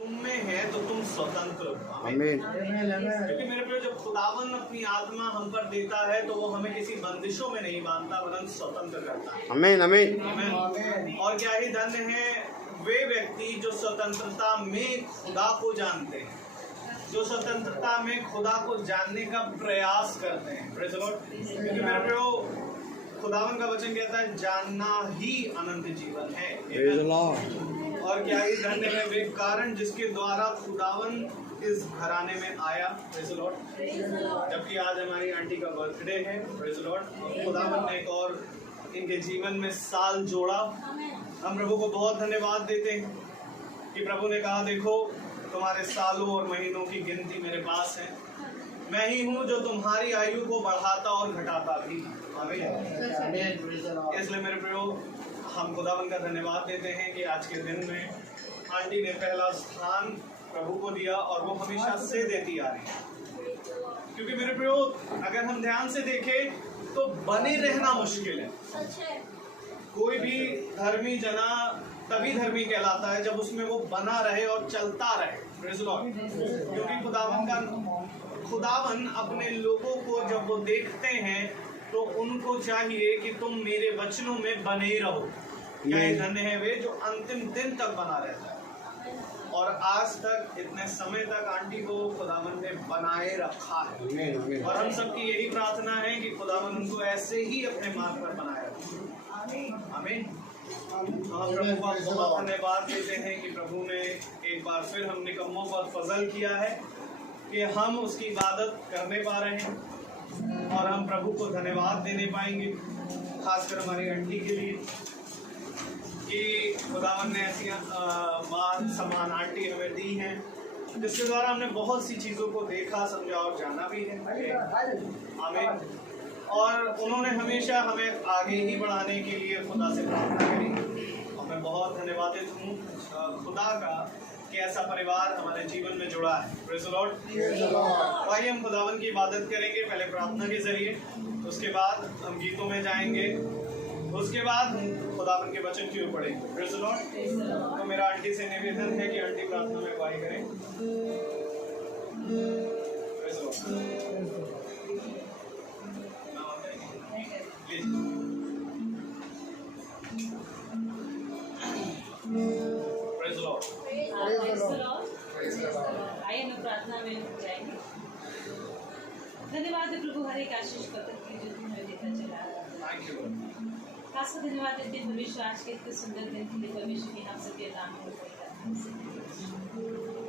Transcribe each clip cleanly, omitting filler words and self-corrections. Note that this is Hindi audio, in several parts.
तुम में है तो तुम स्वतंत्र हो। आमीन। क्योंकि मेरे प्रिय, जब खुदावन अपनी आत्मा हम पर देता है तो वो हमें किसी बंदिशों में नहीं बांधता वरन स्वतंत्र करता है। आमीन आमीन। और क्या ही धन्य है वे व्यक्ति जो स्वतंत्रता में खुदा को जानते हैं, जो स्वतंत्रता में खुदा को जानने का प्रयास करते हैं। Praise the Lord. क्योंकि मेरे प्रिय, खुदावन का वचन कहता है जानना ही अनंत जीवन है। Praise the Lord. और क्या ही धन्य है वे कारण जिसके द्वारा खुदावन इस घराने में आया। Praise the Lord. जबकि आज हमारी आंटी का बर्थडे है। Praise the Lord. खुदावन ने एक और इनके जीवन में साल जोड़ा। हम प्रभु को बहुत धन्यवाद देते हैं कि प्रभु ने कहा देखो तुम्हारे सालों और महीनों की गिनती मेरे पास है। मैं ही हूँ जो तुम्हारी आयु को बढ़ाता और घटाता भी। इसलिए मेरे प्रियो, हम खुदावन का धन्यवाद देते हैं कि आज के दिन में आंटी ने पहला स्थान प्रभु को दिया और वो हमेशा से देती आ रही है। क्योंकि मेरे प्रियो, अगर हम ध्यान से देखें तो बने रहना मुश्किल है। कोई भी धर्मी जना तभी धर्मी कहलाता है जब उसमें वो बना रहे और चलता रहे। Praise the Lord. क्योंकि खुदावन अपने लोगों को जब वो देखते हैं तो उनको चाहिए कि तुम मेरे वचनों में बने ही रहो। क्या धन्य है वे जो अंतिम दिन तक बना रहता है। और आज तक इतने समय तक आंटी को खुदावन ने बनाए रखा है। और हम सबकी यही प्रार्थना है कि खुदावन उनको ऐसे ही अपने मार्ग पर बनाए रखे। आमीन। तो हम प्रभु का बहुत धन्यवाद देते हैं कि प्रभु ने एक बार फिर हम निकम्मों पर फजल किया है कि हम उसकी इबादत करने पा रहे हैं और हम प्रभु को धन्यवाद देने पाएंगे, खासकर हमारी आंटी के लिए कि खुदावन ने ऐसी मान सम्मान आंटी हमें दी हैं जिसके द्वारा हमने बहुत सी चीज़ों को देखा, समझा और जाना भी है। आमीन। और उन्होंने हमेशा हमें आगे ही बढ़ाने के लिए खुदा से प्रार्थना करी और मैं बहुत धन्यवादित हूँ खुदा का कि ऐसा परिवार हमारे जीवन में जुड़ा है। Praise the Lord. आइए हम खुदावन की इबादत करेंगे, पहले प्रार्थना के जरिए, उसके बाद हम गीतों में जाएंगे, उसके बाद खुदावन के वचन की ओर पढ़ेंगे। Praise the Lord. तो मेरा आंटी से निवेदन है कि आंटी प्रार्थना में अगुवाई करें। Praise the Lord. आइए हम प्रार्थना में जाएंगे। धन्यवाद प्रभु हर एक आशीष पत्र की जो तुम्हें देता चला। खासकर धन्यवाद देते हैं परमेश्वर आज के इतने सुंदर दिन के लिए। परमेश्वर की हम सबके नाम में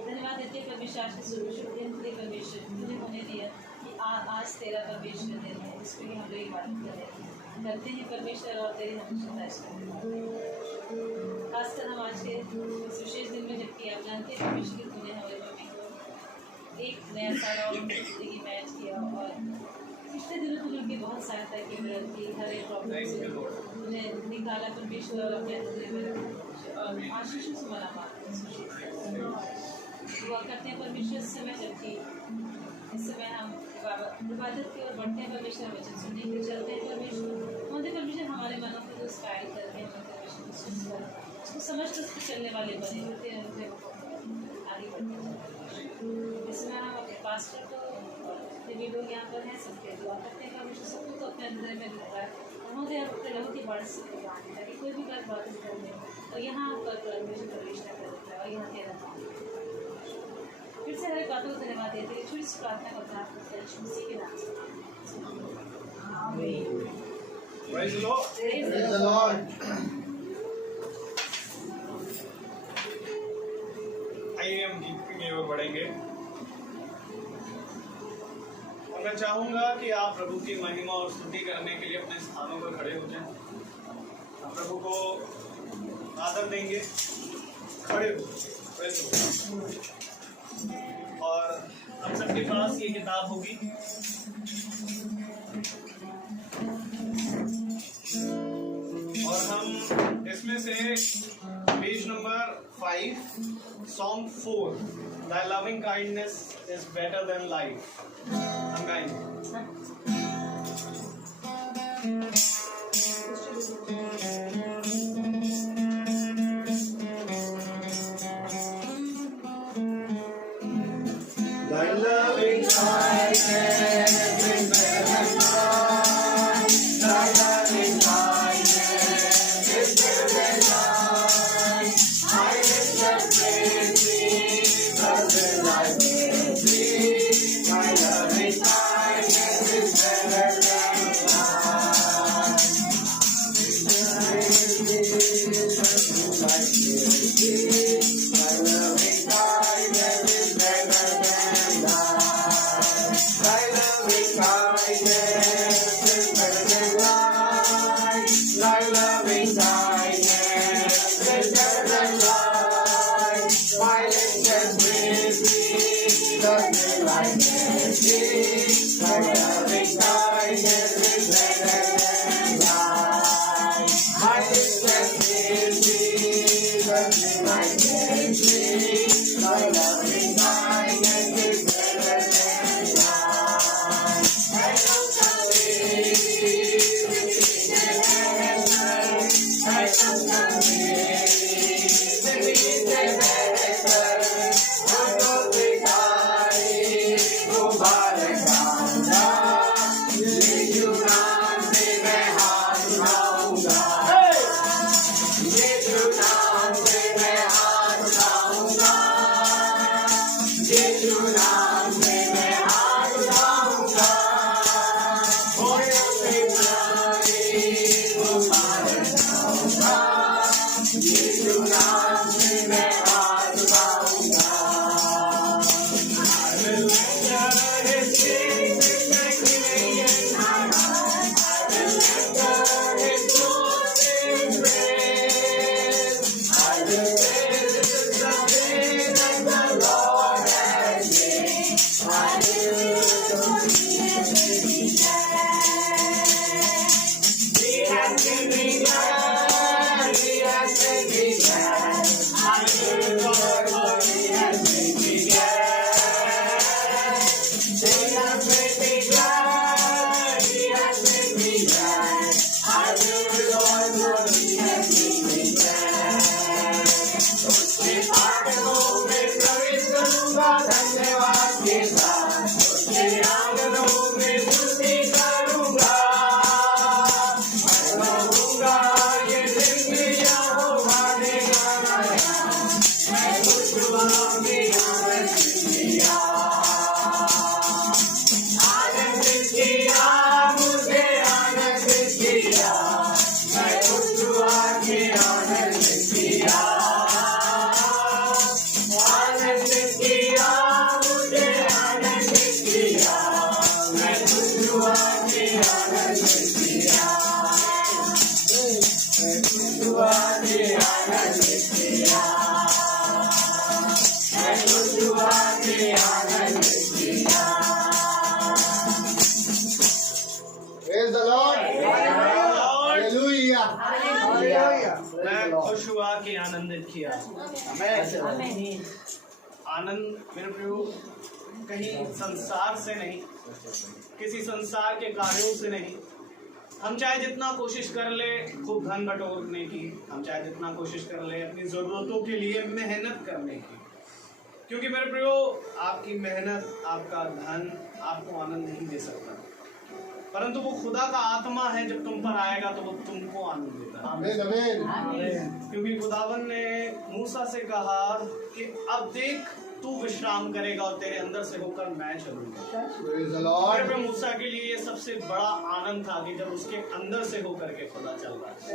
धन्यवाद देते हैं परमेश्वर आज के शुभ दिन के लिए। परमेश्वर तुझे होने दिया कि आज तेरा परमेश्वर दिन है, इसके लिए हम लोग इबादत करते हैं परमेश्वर और तेरी हमेशा तारीफ। खासकर हम आज के इस विशेष दिन में जबकि आप जानते हैं परमेश्वर की तुझे हमारे एक नया साल और जिंदगी मैच किया और पिछले दिनों तुमने उनकी बहुत सहायता की, मदद की, हर एक प्रॉब्लम से उन्हें निकाला परमेश्वर और अपने और आशीषों से मना दुआ करते हैं परमेश्वर। इस समय जबकि इस समय हम इबादत की ओर बढ़ते हैं परमेश्वर, वचन सुनने के लिए चलते हैं परमेश्वर। मुझे परमेश्वर हमारे मनों को जो स्टाइल करते हैं परमेश्वर उसको समझ कर उसको चलने वाले बने होते हैं, आगे बढ़ते हैं। इसमें हम अपने पास्टर को भी लोग यहाँ पर हैं, सबके दुआ करते हैं परमेश्वर सबको तो अपने अंदर में लग रहा है उन्होंने अपने लहू की बढ़ सकते हैं ताकि कोई भी बात बात करने और यहाँ पर परमेश्वर प्रवेश न करता है और यहाँ तेरा फिर से हर बातों को धन्यवाद देते हैं। छोटी सी प्रार्थना का प्रार्थना करें उसी के नाम से। आइए हम गीत की ओर बढ़ेंगे और मैं चाहूँगा कि आप प्रभु की महिमा और स्तुति करने के लिए अपने स्थानों पर खड़े हो जाएं। हम प्रभु को आदर देंगे, खड़े हो। और हम सबके पास ये किताब होगी और हम इसमें से page number 5 Song 4 Thy loving kindness is better than life। हम गाएंगे। Praise the Lord. Hallelujah. मैं खुश हुआ कि आनंदित किया। आनंद मेरे प्रियो कहीं संसार से नहीं, किसी संसार के कार्यों से नहीं। हम चाहे जितना कोशिश कर ले खूब धन बटोरने की, हम चाहे जितना कोशिश कर ले अपनी जरूरतों के लिए मेहनत करने की, क्योंकि मेरे प्रियो आपकी मेहनत, आपका धन आपको आनंद नहीं दे सकता, परंतु वो खुदा का आत्मा है, जब तुम पर आएगा तो वो तुमको आनंद देता है। क्योंकि खुदावन ने मूसा से कहा कि अब देख तू विश्राम करेगा और तेरे अंदर से होकर मैं चलूंगा। मूसा के लिए ये सबसे बड़ा आनंद था कि जब उसके अंदर से होकर के खुदा चल रहा है।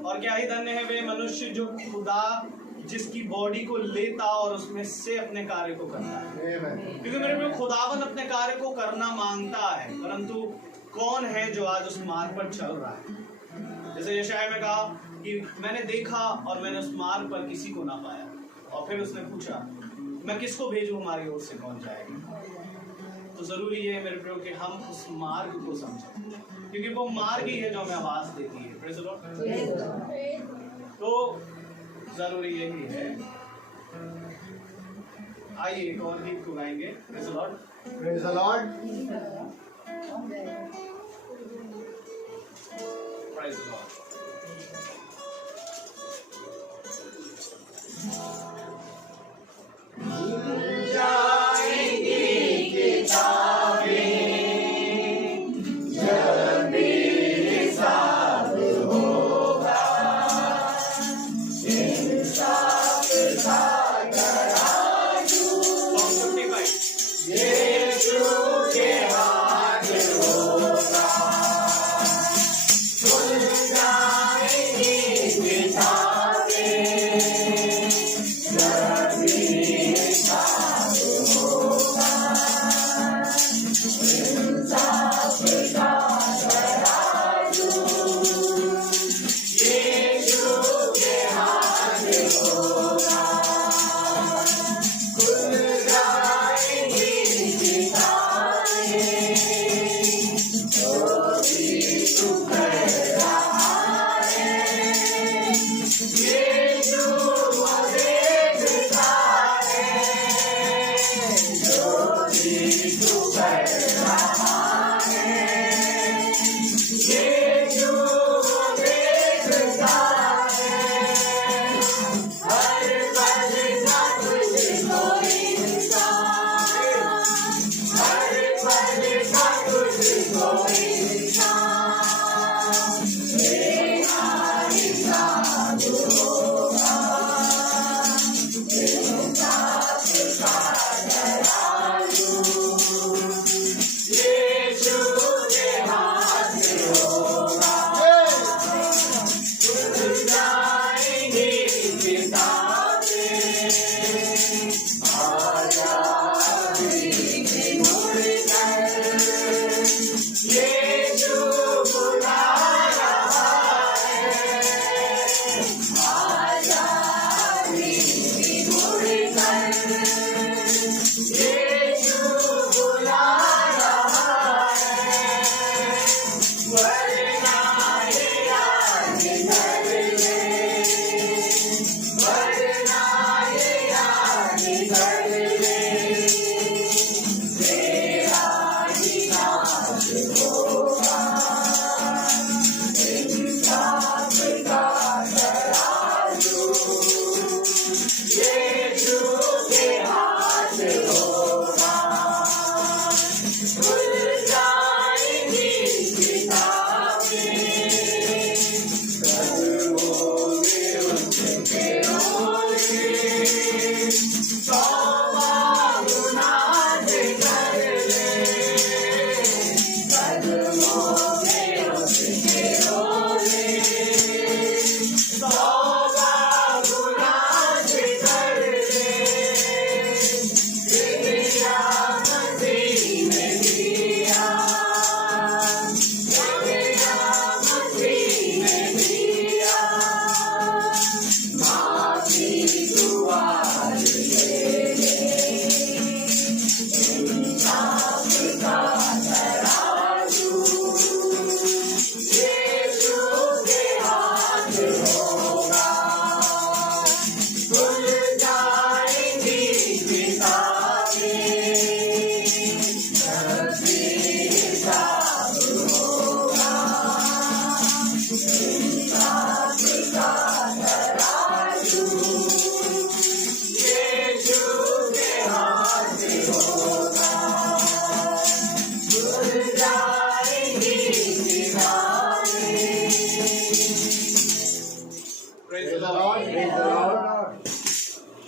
और क्या ही धन्य है वे मनुष्य जो खुदा जिसकी बॉडी को लेता और उसमें से अपने कार्य को करता है। क्योंकि मेरे में खुदावन अपने कार्य को करना मांगता है, परंतु कौन है जो आज उस मार्ग पर चल रहा है। जैसे यशाया में कहा कि मैंने देखा और मैंने उस मार्ग पर किसी को ना पाया, और फिर उसने पूछा मैं किसको भेजूं, हमारी ओर से कौन जाएगा। तो जरूरी है मेरे प्रियो कि हम उस मार्ग को समझें, क्योंकि वो मार्ग ही है जो हमें आवाज देती है। Praise the Lord. तो जरूरी यही है। आइए एक और गीत को गाएंगे। Praise the Lord. Praise the Lord. Praise the Lord. जाएंगी किताब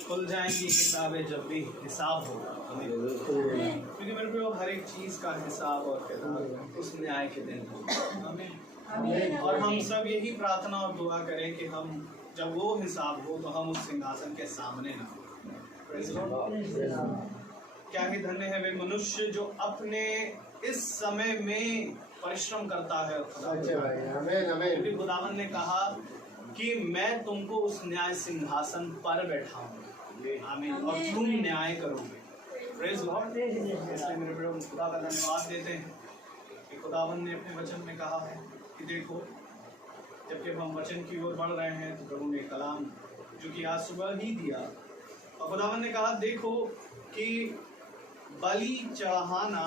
खुल जाएंगी किताबें जब भी हिसाब होगा, क्योंकि मेरे को हर एक चीज का हिसाब और किताब उस न्याय के दिन होगा। आमीन। और हम सब यही प्रार्थना और दुआ करें कि हम जब वो हिसाब हो तो हम उस सिंहासन के सामने ना हो। क्या ही धन्य है वे मनुष्य जो अपने इस समय में परिश्रम करता है। क्योंकि खुदावन ने कहा कि मैं तुमको उस न्याय सिंहासन पर बैठाऊंगा, आमीन, और तुम न्याय करोगे। Praise Lord. इसलिए मेरे प्रभु खुदा का धन्यवाद देते हैं कि खुदावन ने अपने वचन में कहा है कि देखो, जबकि हम वचन की ओर बढ़ रहे हैं तो प्रभु ने कलाम जो कि आज सुबह ही दिया, और खुदावन ने कहा देखो कि बलि चढ़ाना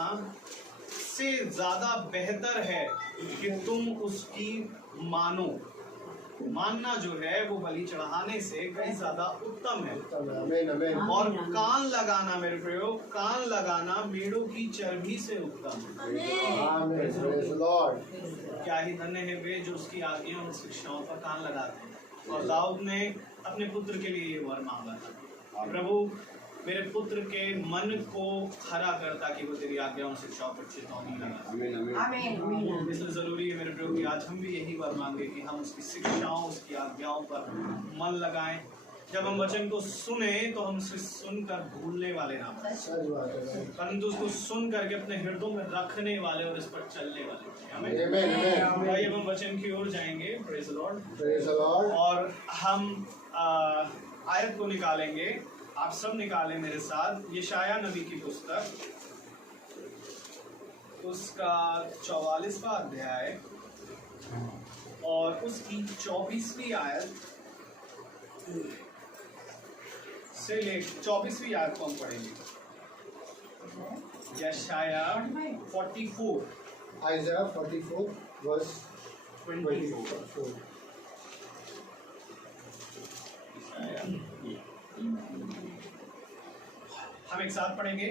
से ज्यादा बेहतर है कि तुम उसकी मानो। मानना जो है वो बलि चढ़ाने से कहीं ज्यादा उत्तम है। और कान लगाना, मेरे प्रयोग, कान लगाना मेढ़ों की चर्बी से उत्तम है। क्या ही धन्य है वे जो उसकी आज्ञा और शिक्षाओं पर कान लगाते हैं। और दाऊद ने अपने पुत्र के लिए ये वर मांगा था, प्रभु मेरे पुत्र के मन को खरा कर ताकि वो तेरी आज्ञाओं और शिक्षाओं पर चेतावनी लगा। इसलिए जरूरी है मेरे प्रभु कि आज हम भी यही वर मांगे कि हम उसकी शिक्षाओं, उसकी आज्ञाओं पर मन लगाएं। जब हम वचन को सुने तो हम उसे सुनकर भूलने वाले ना बने, परंतु उसको सुन करके अपने हृदयों में रखने वाले और इस पर चलने वाले। आइए हम वचन की ओर जाएंगे। Praise Lord. और हम आयत को निकालेंगे, आप सब निकालें मेरे साथ। यशाया नबी की पुस्तक, उसका 44वां अध्याय और उसकी 24वीं आयत से ले 24वीं आयत को हम पढ़ेंगे। यशाया 44 verse 24। हम एक साथ पढ़ेंगे।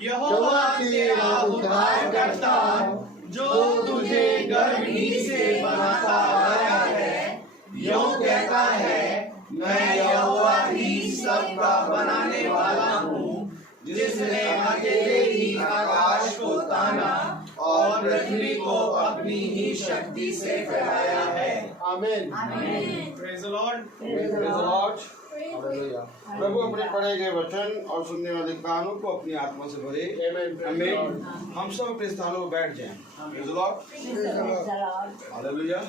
यहोवा तेरा उद्धार करता जो तुझे गर्भी से बनाता आया है, यूं कहता है मैं यहोवा ही सबका बनाने वाला हूँ, जिसने अकेले ही आकाश को ताना और पृथ्वी को अपनी ही शक्ति से फैलाया है। आमीन। Praise the Lord. प्रभु अपने पढ़े गए वचन और सुनने वाले कानों को अपनी आत्मा से भरे। आमीन। हम सब अपने स्थानों पर बैठ जाएं। Praise the Lord. Hallelujah.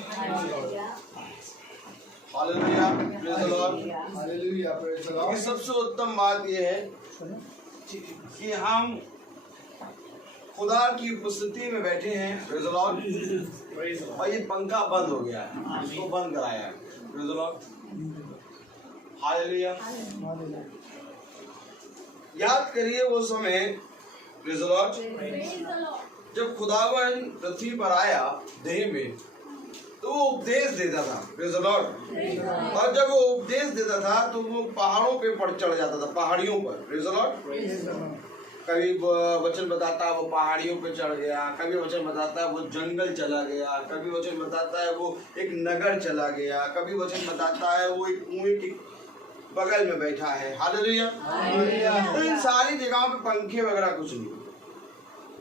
Hallelujah. Praise the Lord. Hallelujah. Praise the Lord. सबसे उत्तम बात यह है कि हम खुदा की उपस्थिति में बैठे हैं। Praise the Lord. और ये पंखा बंद हो गया है, इसको बंद कराया है। Praise the Lord. हालेलुया। याद करिए वो समय, प्रेज द लॉर्ड, जब खुदावन पृथ्वी पर आया देह में, तो वो उपदेश देता था। Praise the Lord. और जब वो उपदेश देता था तो वो पहाड़ों पे चढ़ जाता था, पहाड़ियों पर। Praise the Lord. कभी वचन बताता है वो पहाड़ियों पे चढ़ गया, कभी वचन बताता है वो जंगल चला गया, कभी वचन बताता है वो एक नगर चला गया, कभी वचन बताता है वो एक कुएं के बगल में बैठा है। हालेलुया। तो इन सारी जगहों पे पंखे वगैरह कुछ नहीं।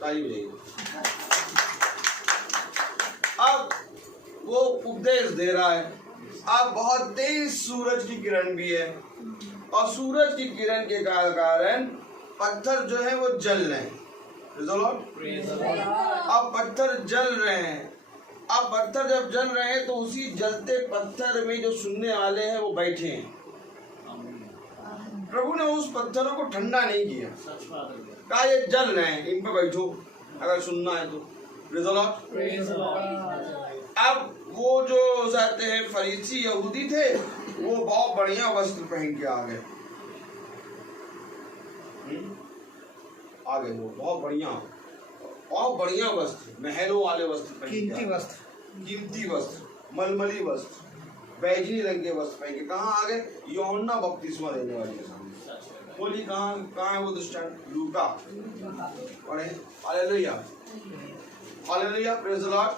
ताली बजाइए। अब वो उपदेश दे रहा है। अब बहुत तेज सूरज की किरण भी है और सूरज की किरण के कारण पत्थर जो है वो जल रहे हैं। अब पत्थर जल रहे हैं। अब पत्थर जब जल रहे हैं तो उसी जलते पत्थर में जो सुनने वाले हैं वो बैठे हैं। प्रभु ने उस पत्थरों को ठंडा नहीं किया, कहा ये जल रहे हैं, इन पे बैठो अगर सुनना है तो। अब वो जो जाते हैं फरीसी यहूदी थे, वो बहुत बढ़िया वस्त्र पहन के आ गए। वो बहुत बढ़िया वस्त्र, महलों वाले वस्त्र, कीमती वस्त्र, मलमली वस्त्र, बैगनी रंग के वस्त्र पहन के कहाँ आ गए? यूहन्ना बपतिस्मा देने वाले के सामने। बोली कहाँ है वो दृष्टांत? लूका पढ़े। Hallelujah, hallelujah, praise the Lord.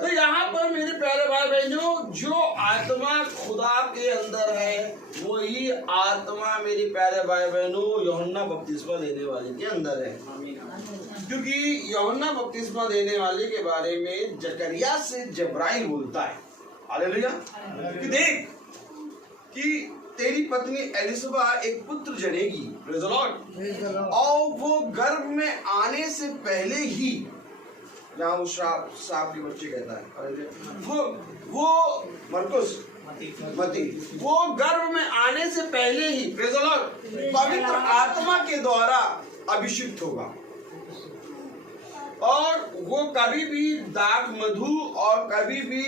तो यहाँ पर मेरे प्यारे भाई बहनों, जो आत्मा खुदा के अंदर है वही आत्मा मेरे प्यारे भाई बहनों यूहन्ना बपतिस्मा देने वाले के अंदर है। क्योंकि यूहन्ना बपतिस्मा देने वाले के बारे में जकरिया से जब्राइल बोलता है। हालेलुया। कि देख कि तेरी पत्नी एलिसबा एक पुत्र जनेगी, प्रेज़ द लॉर्ड, और वो गर्भ में आने से पहले ही, जहाँ वो सांप के बच्चे कहता है, वो मरकुस मती, वो गर्भ में आने से पहले ही, प्रेज़ द लॉर्ड, पवित्र आत्मा के द्वारा अभिषिक्त होगा और वो कभी भी दाग मधु और कभी भी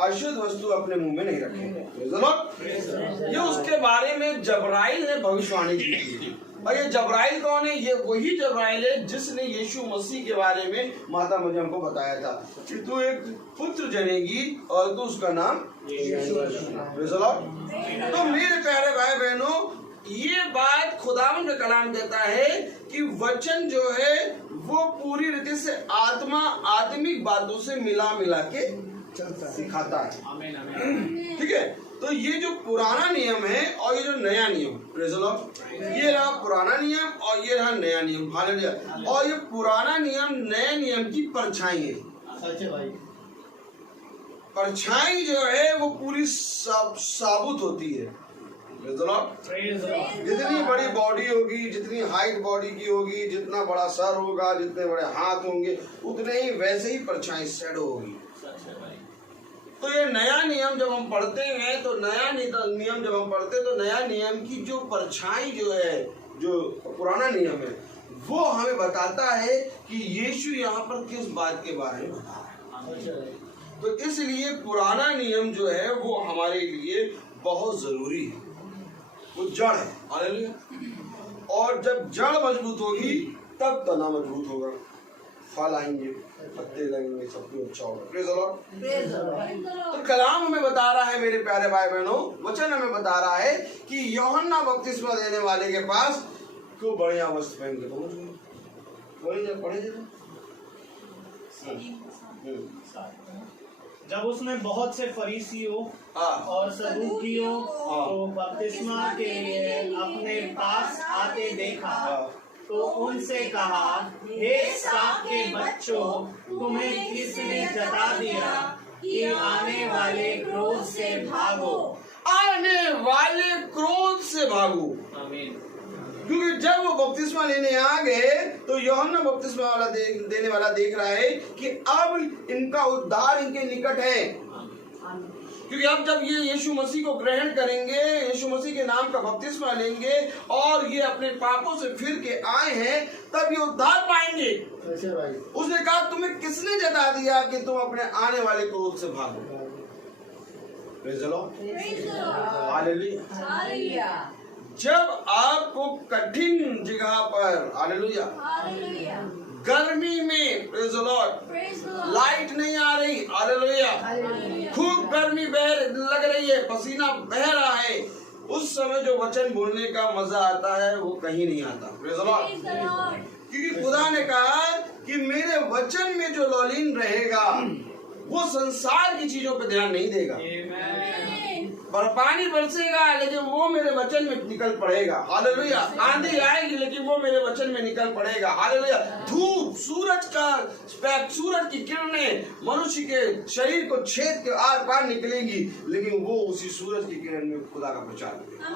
अशुद्ध वस्तु अपने मुंह में नहीं रखेंगे। ये उसके बारे में जब्राइल ने भविष्यवाणी की थी। और ये जब्राइल कौन है? ये वही जब्राइल है जिसने यीशु मसीह के बारे में माता मरियम को बताया था कि तू एक पुत्र जनेगी और तू उसका नाम प्रेज़ द लॉर्ड। तो मेरे प्यारे भाई बहनों, ये बात खुदावंद का कलाम कहता है कि वचन जो है वो पूरी रीति से आत्मिक बातों से मिला के सिखाता है। ठीक है। तो ये जो पुराना नियम है और ये जो नया नियम, प्रेज़ द लॉर्ड, ये रहा पुराना नियम और ये रहा नया नियम। हालेलुया। और ये पुराना नियम नए नियम की परछाई है। सच है भाई। परछाई जो है वो पूरी साबुत होती है। जितनी बड़ी बॉडी होगी, जितनी हाइट बॉडी की होगी, जितना बड़ा सर होगा, जितने बड़े हाथ होंगे, उतने ही वैसे ही परछाई शैडो होगी। तो ये नया नियम जब हम पढ़ते हैं तो नया नियम की जो परछाई जो है, जो पुराना नियम है, वो हमें बताता है कि यीशु यहाँ पर किस बात के बारे में बता रहा है। तो इसलिए पुराना नियम जो है वो हमारे लिए बहुत जरूरी है। वो जड़ है। हालेलुया। और जब जड़ मजबूत होगी तब तना मजबूत होगा, फल आएंगे, पत्ते लगेंगे, सब कुछ अच्छा होगा। Praise the Lord. तो कलाम हमें बता रहा है मेरे प्यारे भाई बहनों, वचन हमें बता रहा है कि यूहन्ना बपतिस्मा देने वाले के पास खूब बढ़िया वस्त्र पहन के पहुंच गए। पढ़े जब उसने बहुत से फरीसियों और सदूकियों को बपतिस्मा के लिए अपने पास आते देखा तो उनसे कहा, हे सांप के बच्चों, तुम्हें किसने जता दिया कि आने वाले क्रोध से भागो? आने वाले क्रोध से भागो। आमीन। क्योंकि जब वो बपतिस्मा लेने आ गए तो यूहन्ना बपतिस्मा वाला देने वाला देख रहा है कि अब इनका उद्धार इनके निकट है। क्योंकि अब जब ये यीशु मसीह को ग्रहण करेंगे, यीशु मसीह के नाम का बपतिस्मा लेंगे और ये अपने पापों से फिर के आए हैं, तब ये उद्धार पाएंगे। उसने कहा, तुम्हें किसने जता दिया कि तुम अपने आने वाले क्रोध से भागो? Praise the Lord. हालेलुया। जब आपको कठिन जगह पर, हालेलुया, गर्मी में, प्रेज़ द लॉर्ड, लाइट नहीं आ रही, हालेलुया, खूब गर्मी लग रही है, पसीना बह रहा है, उस समय जो वचन बोलने का मजा आता है वो कहीं नहीं आता। Praise the Lord. क्योंकि खुदा ने कहा कि मेरे वचन में जो लौलीन रहेगा वो संसार की चीजों पर ध्यान नहीं देगा। पानी बरसेगा लेकिन वो मेरे वचन में निकल पड़ेगा। हालेलुया। आंधी आएगी लेकिन वो मेरे वचन में निकल पड़ेगा। हालेलुया। धूप, सूरज की किरणें मनुष्य के शरीर को छेद के आर पार निकलेंगी, लेकिन वो उसी सूरज की किरण में खुदा का प्रचार करेगा।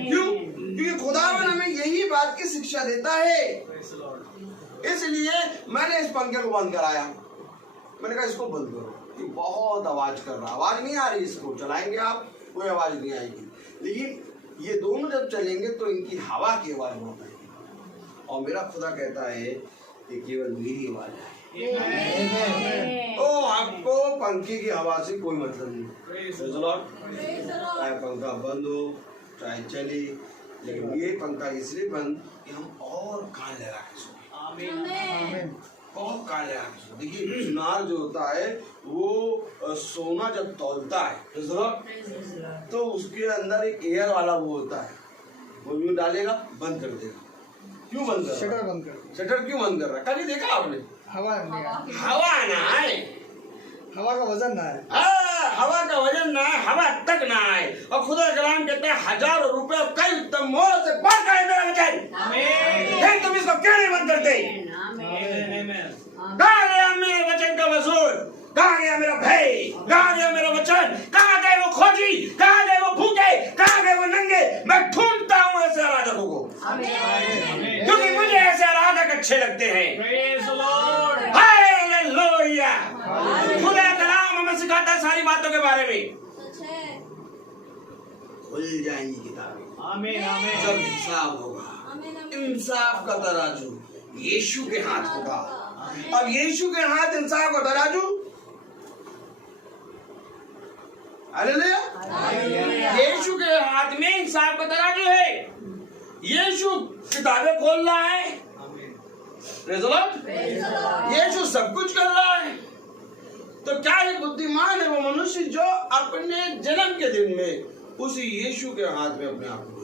क्यों? क्योंकि खुदावन हमें यही बात की शिक्षा देता है। इसलिए मैंने इस पंखे को बंद कराया। मैंने कहा इसको बंद करो, ये बहुत आवाज कर रहा, आवाज नहीं आ रही, इसको चलाएंगे आप, कोई आवाज नहीं आएगी। लेकिन ये दोनों जब चलेंगे तो इनकी हवा की आवाज बहुत आएगी। और मेरा खुदा कहता है कि केवल मेरी आवाज आए। तो आपको पंखे की हवा से कोई मतलब नहीं। चाहे पंखा बंद हो चाहे चले, लेकिन ये पंखा इसलिए बंद कि हम और कान लगा के सोए। बहुत कान लगा के सोए। देखिए सुनार जो होता है वो सोना जब तौलता है तो उसके अंदर एक एयर वाला वो होता है, वो यूं डालेगा बंद कर देगा। क्यों बंद कर? शटर बंद कर। शटर क्यों बंद कर रहा है? कभी देखा आपने? हवा ना आए, हवा का वजन ना है। हवा का वजन ना है, हवा तक ना आए। और खुदा कलाम कहते हैं हजारों रुपए और कई उत्तम मोल से बढ़कर है मेरा वचन। फिर तुम इसको क्यों नहीं बंद करते? कहाँ गया मेरे वचन का वसूल? कहाँ गया मेरा भाई? कहाँ गया मेरा वचन? कहाँ गए वो खोजी? कहाँ गए वो भूखे? कहाँ गए वो नंगे? मैं ढूंढता हूँ ऐसे आराधकों को, क्योंकि मुझे ऐसे आराधक अच्छे लगते हैं। हालेलुया। खुदा कलाम हमें सिखाता है सारी बातों के बारे में। खुल जाएंगी किताबें। आमीन आमीन। जब हिसाब होगा, इंसाफ का तराजू यीशु के हाथ होगा। अब यीशु के हाथ इंसाफ का तराजू, हालेलुया, यीशु के हाथ में इंसाफ का तराजू है। यीशु किताबें खोल रहा है, यीशु सब कुछ कर रहा है। तो क्या ये बुद्धिमान है वो मनुष्य जो अपने जन्म के दिन में उसी यीशु के हाथ में अपने आप को।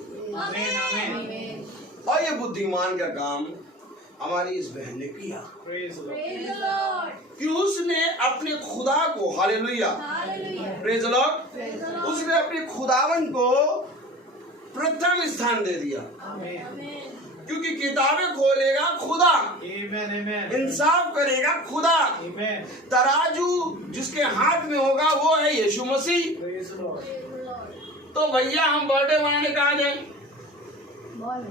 और ये बुद्धिमान का काम हमारी इस बहन ने किया कि उसने अपने खुदा को, हालेलुया, प्रेज द लॉर्ड, उसने अपने खुदावन को प्रथम स्थान दे दिया। क्योंकि किताबें खोलेगा खुदा, इंसाफ करेगा खुदा, तराजू जिसके हाथ में होगा वो है यीशु मसीह। तो भैया हम बर्थडे मनाने कहाँ जाए? मॉल।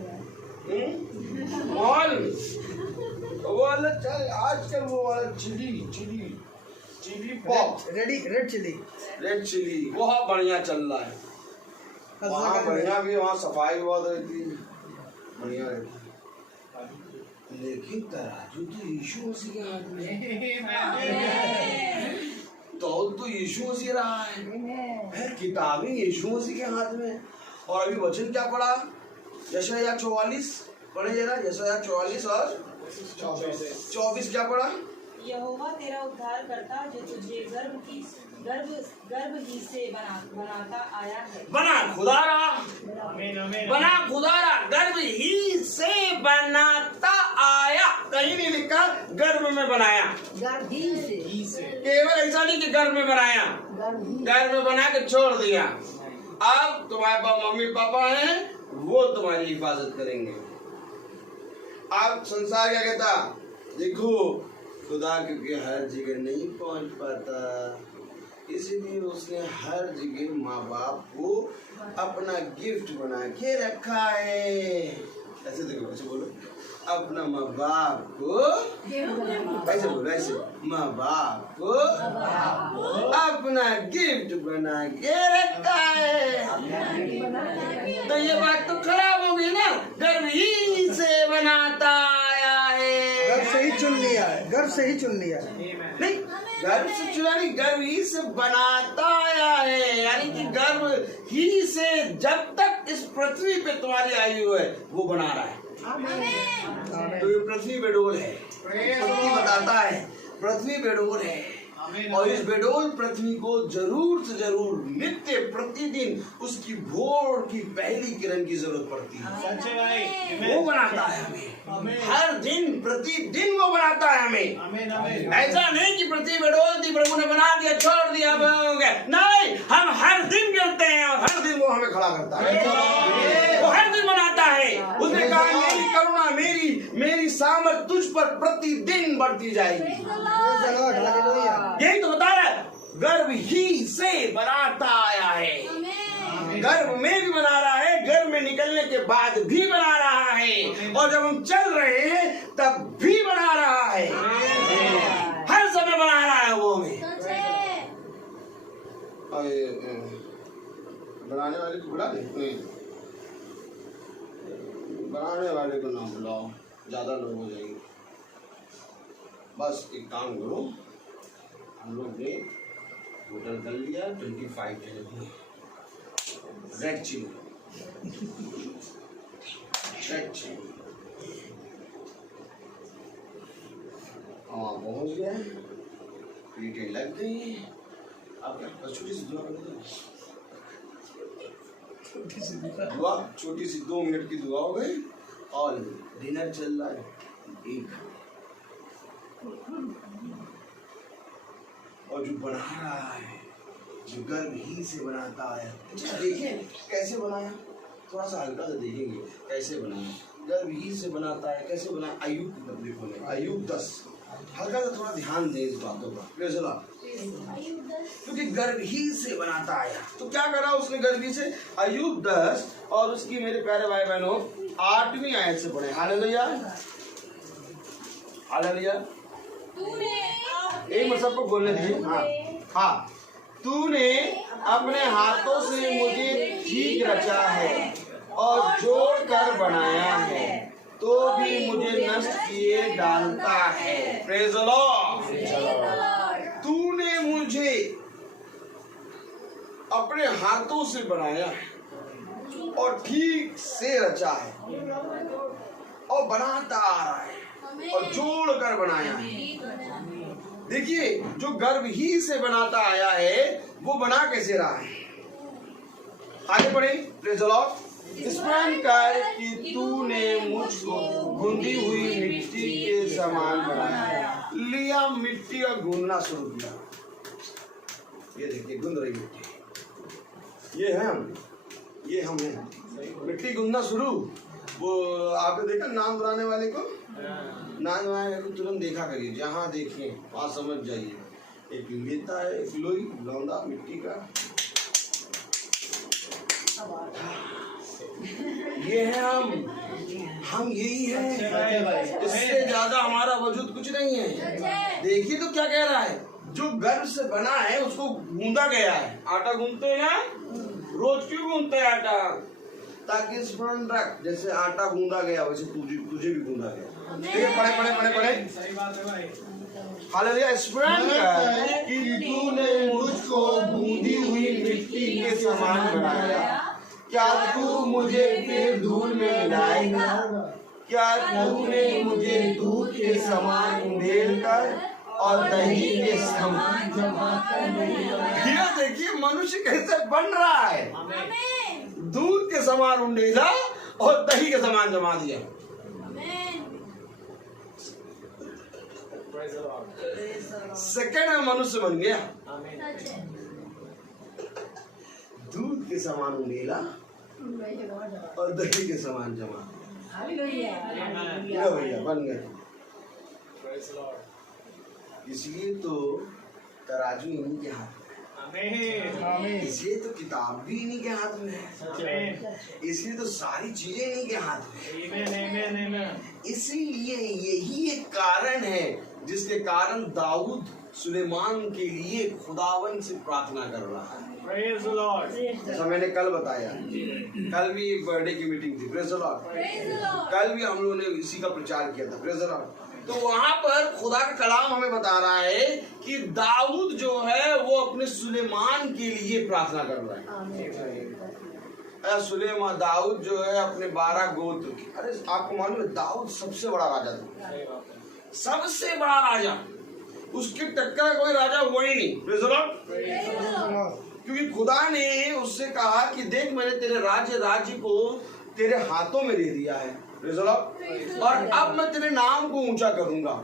वो वाला चल आजकल, वो वाला चिली पॉप, रेड चिली बहुत बढ़िया चल रहा है। वहाँ बढ़िया भी, वहाँ सफाई बहुत रहती है, बढ़िया रहती है। लेकिन तराजू तो यीशु मसीह के हाथ में, तो यीशु मसीह रहा है, किताबें यीशु मसीह के हाथ में। और अभी वचन क्या पढ़ा? यशायाह 44 पढ़े जरा, यशायाह 44 और 24 क्या पढ़ा? यहोवा तेरा उद्धार करता जो तुझे गर्भ ही से बनाता आया है। बना खुदा रहा, बना खुदा रहा, गर्भ ही से बनाता आया। कहीं नहीं लिखा गर्भ में बनाया, गर्भ ही से। केवल ऐसा नहीं कि गर्भ में बनाया, गर्भ में बना के छोड़ दिया। अब तुम्हारे मम्मी पापा हैं, वो तुम्हारी हिफाजत करेंगे। अब संसार क्या कहता? देखो खुदा क्योंकि हर जगह नहीं पहुंच पाता, इसीलिए उसने हर जगह माँ बाप को अपना गिफ्ट बना के रखा है। ऐसे देखो, ऐसे बोलो, अपना माँ बाप को, ऐसे बोलो, ऐसे माँ बाप को अपना गिफ्ट बना के रखा है। तो ये बात तो खराब हो गई ना, गर्भ ही से बनाता आया है। गर्भ से ही चुन लिया है, गर्भ से ही चुन लिया है। नहीं, गर्भ से चुना नहीं, गर्भ ही से बनाता आया है। यानी कि गर्भ ही से जब तक इस पृथ्वी पे तुम्हारी आयु है वो बना रहा है। तो ये पृथ्वी पे डोल है, पृथ्वी बताता है, पृथ्वी पे डोल है। आमीन। और इस बेडोल पृथ्वी को जरूर से जरूर नित्य प्रतिदिन उसकी भोर की पहली किरण की जरूरत पड़ती है। सच्चे भाई, वो बनाता है हमें, आमीन। हर दिन प्रतिदिन वो बनाता है हमें। आमीन, आमीन। ऐसा नहीं कि पृथ्वी बेडोल थी, प्रभु ने बना दिया, छोड़ दिया, हो गया। नहीं, हम हर दिन गिरते हैं और हर दिन वो हमें खड़ा करता है। वो हर दिन बनाता है। उसने कहा मेरी करुणा, मेरी सामर्थ तुझ पर प्रतिदिन बढ़ती जाएगी। यही तो बता रहा है, गर्भ ही से बनाता आया है। गर्भ में भी बना रहा है, गर्भ में निकलने के बाद भी बना रहा है, और जब हम चल रहे हैं तब भी बना रहा है। हर समय बना रहा है वो हमें। बनाने वाले को बुला दे, बनाने वाले को ना बुलाओ, ज्यादा लोग हो जाएंगे। बस एक काम करो, हम लोग ने होटल कर लिया 25 जने रेड चिली, पहुंच गया, प्लेटें लग गई। अब क्या छोटी सी दुआ कर दो, छोटी सी 2 मिनट की दुआ हो गई और डिनर चल रहा है। एक और जो बना रहा है, जो गर्भ ही से बनाता है, देखें कैसे बनाया, थोड़ा सा हल्का से देखेंगे कैसे बनाया। गर्भ ही से बनाता है, कैसे बनाया। अय्यूब की पत्री खोले, अय्यूब 10, हल्का सा थोड़ा ध्यान दें इस बातों पर, क्योंकि गर्भ ही से बनाता आया। तो क्या करा उसने गर्भ ही से, अय्यूब 10 और उसकी मेरे प्यारे भाई बहनों 8वीं आयत से पढ़े। Hallelujah, hallelujah. एक मिनट सबको बोलने दीजिए। हाँ, तूने अपने हाथों से मुझे ठीक रचा है और जोड़ कर बनाया है, तो भी मुझे नष्ट किए डालता है। Praise the Lord. तूने मुझे अपने हाथों से बनाया है और ठीक से रचा है और बनाता आ रहा है और जोड़ कर बनाया है। देखिए, जो गर्भ ही से बनाता आया है वो बना कैसे रहा है। आगे बढ़े, प्रेज़ द लॉर्ड। स्मरण कर कि तूने मुझको गूंदी हुई मिट्टी के समान बनाया। लिया मिट्टी का गूंदना शुरू किया। ये देखिए गूंद रही मिट्टी, ये है हम, ये हम हैं। मिट्टी गूंदना शुरू। वो आपने देखा नाम बनाने वाले को, नाम बनाने वाले को तुरंत देखा करिए, जहाँ देखिए वहाँ समझ जाइए। एक लेता है, एक लोई लौंदा मिट्टी का, ये है हम यही है। इससे ज्यादा हमारा वजूद कुछ नहीं है। देखिए तो क्या कह रहा है, जो गर्भ से बना है उसको गूंदा गया है। आटा गूंदते हैं ना, रोज क्यों गूंदते हैं आटा, ताकि स्मरण रख, जैसे आटा गूंदा गया वैसे तुझे भी गूंदा गया। ठीक है, पढ़े। सही बात है भाई। हालेलुया। स्मरण कर कि तूने मुझको गूंदी हुई मिट्टी के समान बनाया। क्या तू मुझे फिर धूल में मिलाएगा? क्या तूने मुझे दूध के समान उंडेल कर और दही के समान जमा कर? ये देखिए मनुष्य कैसे बन रहा है। दूध के समान उंडेला और दही के समान जमा दिया। सेकंड में मनुष्य बन गया। दूध के समान उंडेला और दही के समान जमा। भैया बन गए। इसलिए तो तराजू इन्हीं के हाथ में, इसलिए तो किताब भी इन्हीं के हाथ में है, इसलिए तो सारी चीजें इन्हीं के हाथ में। इसीलिए यही एक कारण है जिसके कारण दाऊद सुलेमान के लिए खुदावन से प्रार्थना कर रहा है। Praise the Lord. जैसा मैंने कल बताया, कल भी एक बर्थडे की मीटिंग थी। Praise the Lord. कल भी हम लोगों ने इसी का प्रचार किया था। Praise the Lord. तो वहां पर खुदा का कलाम हमें बता रहा है कि दाऊद जो है वो अपने सुलेमान के लिए प्रार्थना कर रहा है। सुलेमान, दाऊद जो है अपने 12 गोत्र की, अरे आपको मालूम है दाऊद सबसे बड़ा राजा था, सबसे बड़ा राजा। उसकी टक्कर कोई राजा हुआ ही नहीं। Praise the Lord। क्योंकि खुदा ने उससे कहा कि देख मैंने तेरे राज्य को तेरे हाथों में दे दिया है। Praise the Lord। और अब मैं तेरे नाम को ऊंचा करूंगा।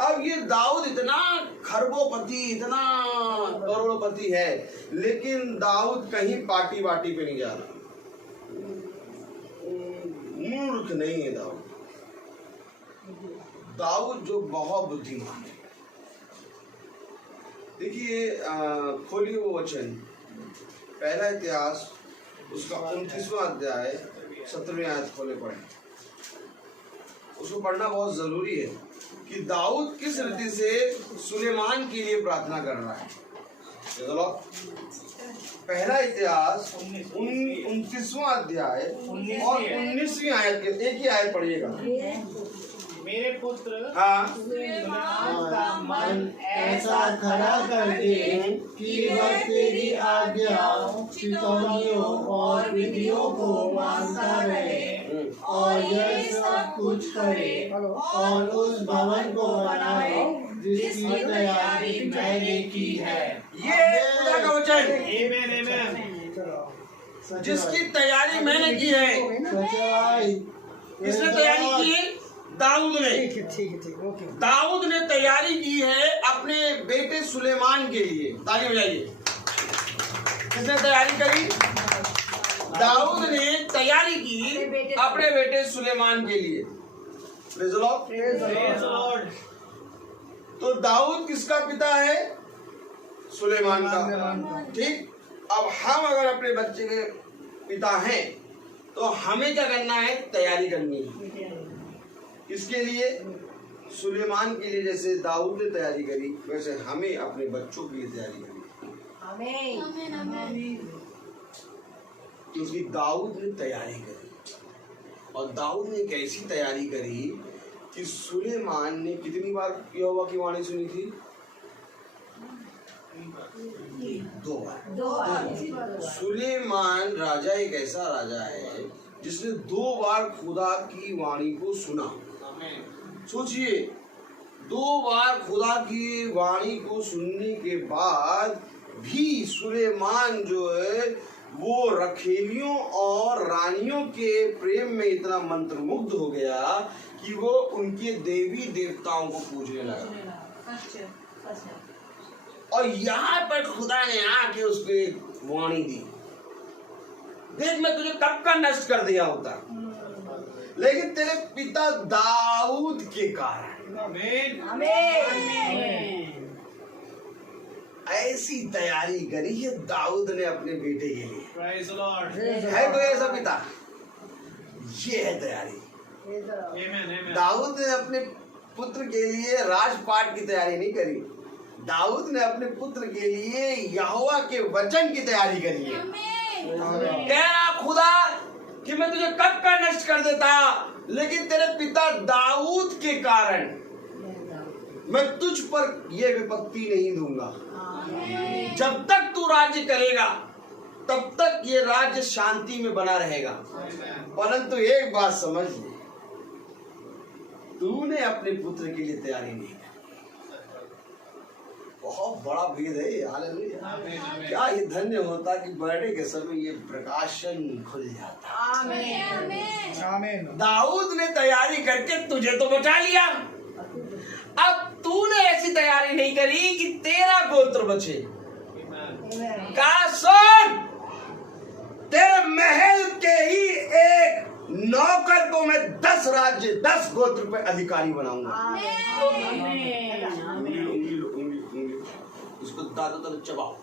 अब ये दाऊद इतना खरबोपति, इतना करोड़पति है, लेकिन दाऊद कहीं पार्टी वार्टी पे नहीं जा रहा। मूर्ख नहीं है दाऊद। दाऊद जो बहुत बुद्धिमान है। देखिए खोलिए वो वचन, पहला इतिहास उसका 29वां अध्याय 17वें आयत खोले पढ़े। उसको पढ़ना बहुत जरूरी है कि दाऊद किस रीति से सुलेमान के लिए प्रार्थना कर रहा है। चलो पहला इतिहास 29वां अध्याय और 19वीं आयत के एक ही आयत पढ़िएगा। मेरे पुत्र हाँ का मन ऐसा खड़ा कर दे कि वह तेरी आज्ञाओं, चितौनियों और विधियों को मानता रहे और यह सब कुछ करे और उस भवन को बनाए जिसकी तैयारी मैंने की है। ये खुदा का वचन, आमेन आमेन। जिसकी तैयारी मैंने की है। सच्चाई किसने तैयारी की है? दाऊद ने। ठीक ओके। दाऊद ने तैयारी की है अपने बेटे सुलेमान के लिए। ताली बजाइए। किसने तैयारी करी? दाऊद ने तैयारी की अपने बेटे सुलेमान के लिए। Praise the Lord। Praise the Lord। तो दाऊद किसका पिता है? सुलेमान का। ठीक। अब हम अगर अपने बच्चे के पिता हैं तो हमें क्या करना है? तैयारी करनी है। किसके लिए? सुलेमान के लिए। जैसे दाऊद ने तैयारी करी वैसे हमें अपने बच्चों के लिए तैयारी करनी है। क्योंकि दाऊद ने तैयारी करी और दाऊद ने एक ऐसी तैयारी करी कि सुलेमान ने कितनी बार यहोवा की वाणी सुनी थी? 2 बार। सुलेमान राजा एक ऐसा राजा है जिसने 2 बार खुदा की वाणी को सुना। सोचिए, 2 बार खुदा की वाणी को सुनने के बाद भी सुलेमान जो है वो रखेलियों और रानियों के प्रेम में इतना मंत्रमुग्ध हो गया कि वो उनके देवी देवताओं को पूजने लगा। और यहाँ पर खुदा ने आके उसको एक वाणी दी, देख मैं तुझे कब का नष्ट कर दिया होता, लेकिन तेरे पिता दाऊद के कारण ऐसी तैयारी करी है दाऊद ने अपने बेटे के लिए। Praise the Lord। है कोई ऐसा पिता? ये है तैयारी। Amen amen। दाऊद ने अपने पुत्र के लिए राजपाट की तैयारी नहीं करी, दाऊद ने अपने पुत्र के लिए यहोवा के वचन की तैयारी करी है। कह रहा खुदा कि मैं तुझे कब का नष्ट कर देता, लेकिन तेरे पिता दाऊद के कारण मैं तुझ पर यह विपत्ति नहीं दूंगा। जब तक तू राज्य करेगा तब तक ये राज्य शांति में बना रहेगा। परंतु एक बात समझ ले, तूने अपने पुत्र के लिए तैयारी नहीं की। बहुत बड़ा भेद है। हालेलुया। क्या ये धन्य होता कि बर्थडे के समय ये प्रकाशन खुल जाता। आमीन। दाऊद ने तैयारी करके तुझे तो बचा लिया, अब तूने ऐसी तैयारी नहीं करी कि तेरा गोत्र बचे। का सुन, तेरे महल के ही एक नौकर को मैं 10 राज्य 10 गोत्र पे अधिकारी बनाऊंगा। उसको दादो तक चबाओ।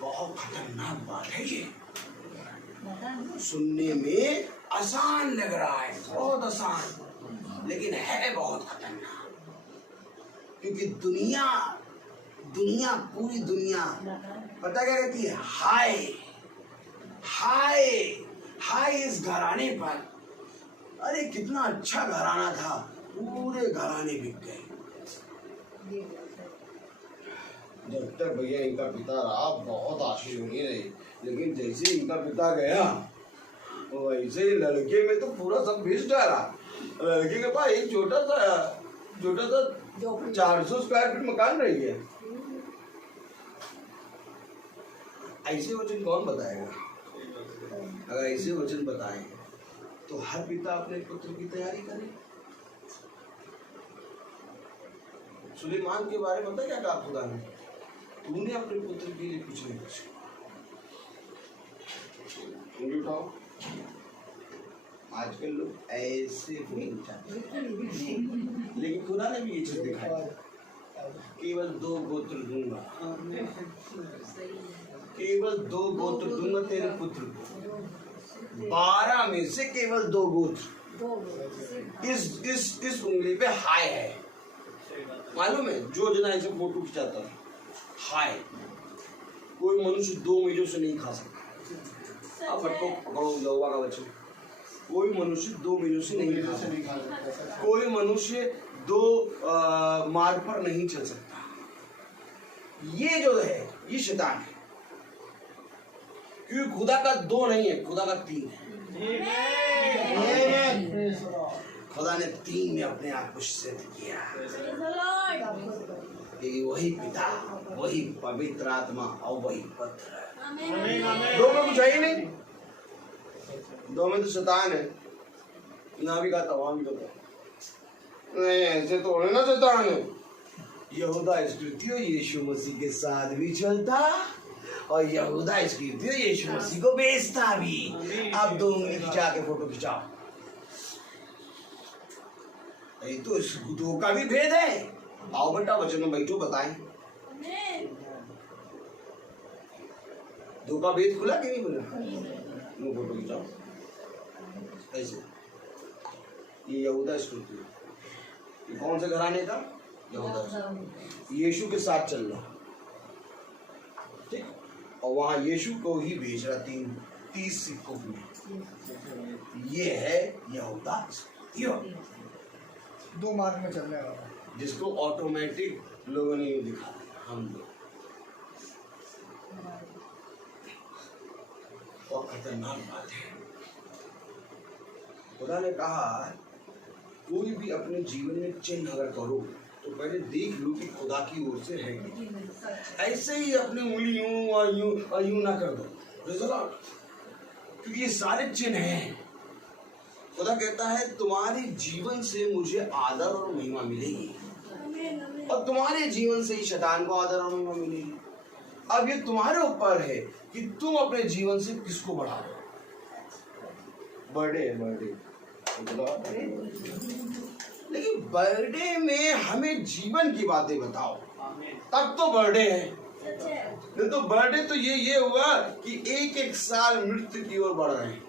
बहुत खतरनाक बात है ये। सुनने में आसान लग रहा है, बहुत आसान, लेकिन है बहुत खतरनाक। क्योंकि दुनिया पूरी दुनिया पता क्या कहती है? हाय हाय हाय इस घराने पर। अरे कितना अच्छा घराना था, पूरे घराने बिक गए। जब तक भैया इनका पिता रहा बहुत आशीष नहीं रही, लेकिन जैसे इनका पिता गया वैसे ही लड़के में तो पूरा सब बेच डाला। लड़के के पास एक छोटा सा 400 स्क्वायर फीट मकान रही है। ऐसे वचन कौन बताएगा? अगर ऐसे वचन बताएं तो हर पिता अपने पुत्र की तैयारी करे। सुलेमान के बारे में पता क्या कहा खुदा ने? तूने अपने पुत्र के लिए कुछ नहीं पूछा। उठाओ, आजकल लोग ऐसे नहीं उठाते, लेकिन खुदा ने भी ये चीज दिखाई, केवल 2 गोत्र दूंगा, केवल 2 गोत्र दूंगा तेरे पुत्र को। 12 में से केवल 2 गोत्र। इस उंगली पे हाय है, मालूम है? जो जना ऐसे फोटो खिंचाता है, हाय। कोई मनुष्य 2 मीलों से नहीं खा सकता। अब फटको पकड़ो यहोवा का वचन। कोई मनुष्य 2 मीलों से नहीं खा सकता। कोई मनुष्य 2 मार्ग पर नहीं चल सकता। ये जो है ये शैतान है, क्योंकि खुदा का 2 नहीं है, खुदा का 3 है। खुदा ने 3 में अपने आप को सिद्ध किया। वही पिता, वही पवित्र आत्मा और वही पुत्र। 2 में कुछ है ही नहीं। 2 में तो शैतान है। यहाँ भी कहता, वहां भी कहता। नहीं, ऐसे तो ना शैतान है। यहूदा इस्करियोती यीशु मसीह के साथ भी चलता और यहूदा इस्करियोती यीशु मसीह को बेचता भी। अब 2 उंगली खिंचा के फोटो खिंचाओ। ये तो इस 2 का भी भेद है। आओ बेटा वचन में बैठो, बताएं 2 का भेद खुला कि नहीं खुला? लो फोटो खिंचाओ ऐसे। ये यहूदा इस्करियोती, ये कौन से घराने का? यहूदा। यीशु के साथ चल रहा, ठीक, और वहां यीशु को ही भेज रहा 30 सिक्कों में। ये है यहूदा इस्करियोती, 2 मार्ग में चलने वाला, जिसको ऑटोमेटिक लोगों ने ये दिखा दिया। हम लोग और खतरनाक बात है, खुदा ने कहा कोई भी अपने जीवन में चिन्ह अगर करो तो पहले देख लो कि खुदा की ओर से है। ऐसे ही अपनी उंगली यूं और यूं ना कर दो, क्योंकि ये सारे चिन्ह हैं। खुदा कहता है तुम्हारे जीवन से मुझे आदर और महिमा मिलेगी, और तुम्हारे जीवन से ही शैतान को आदर और महिमा मिलेगी। अब ये तुम्हारे ऊपर है कि तुम अपने जीवन से किसको बढ़ाओ। बर्थडे है, बर्थडे, लेकिन बर्थडे में हमें जीवन की बातें बताओ, तब तो बर्थडे है। नहीं तो बर्थडे तो ये हुआ कि 1-1 साल मृत्यु की ओर बढ़ रहे हैं।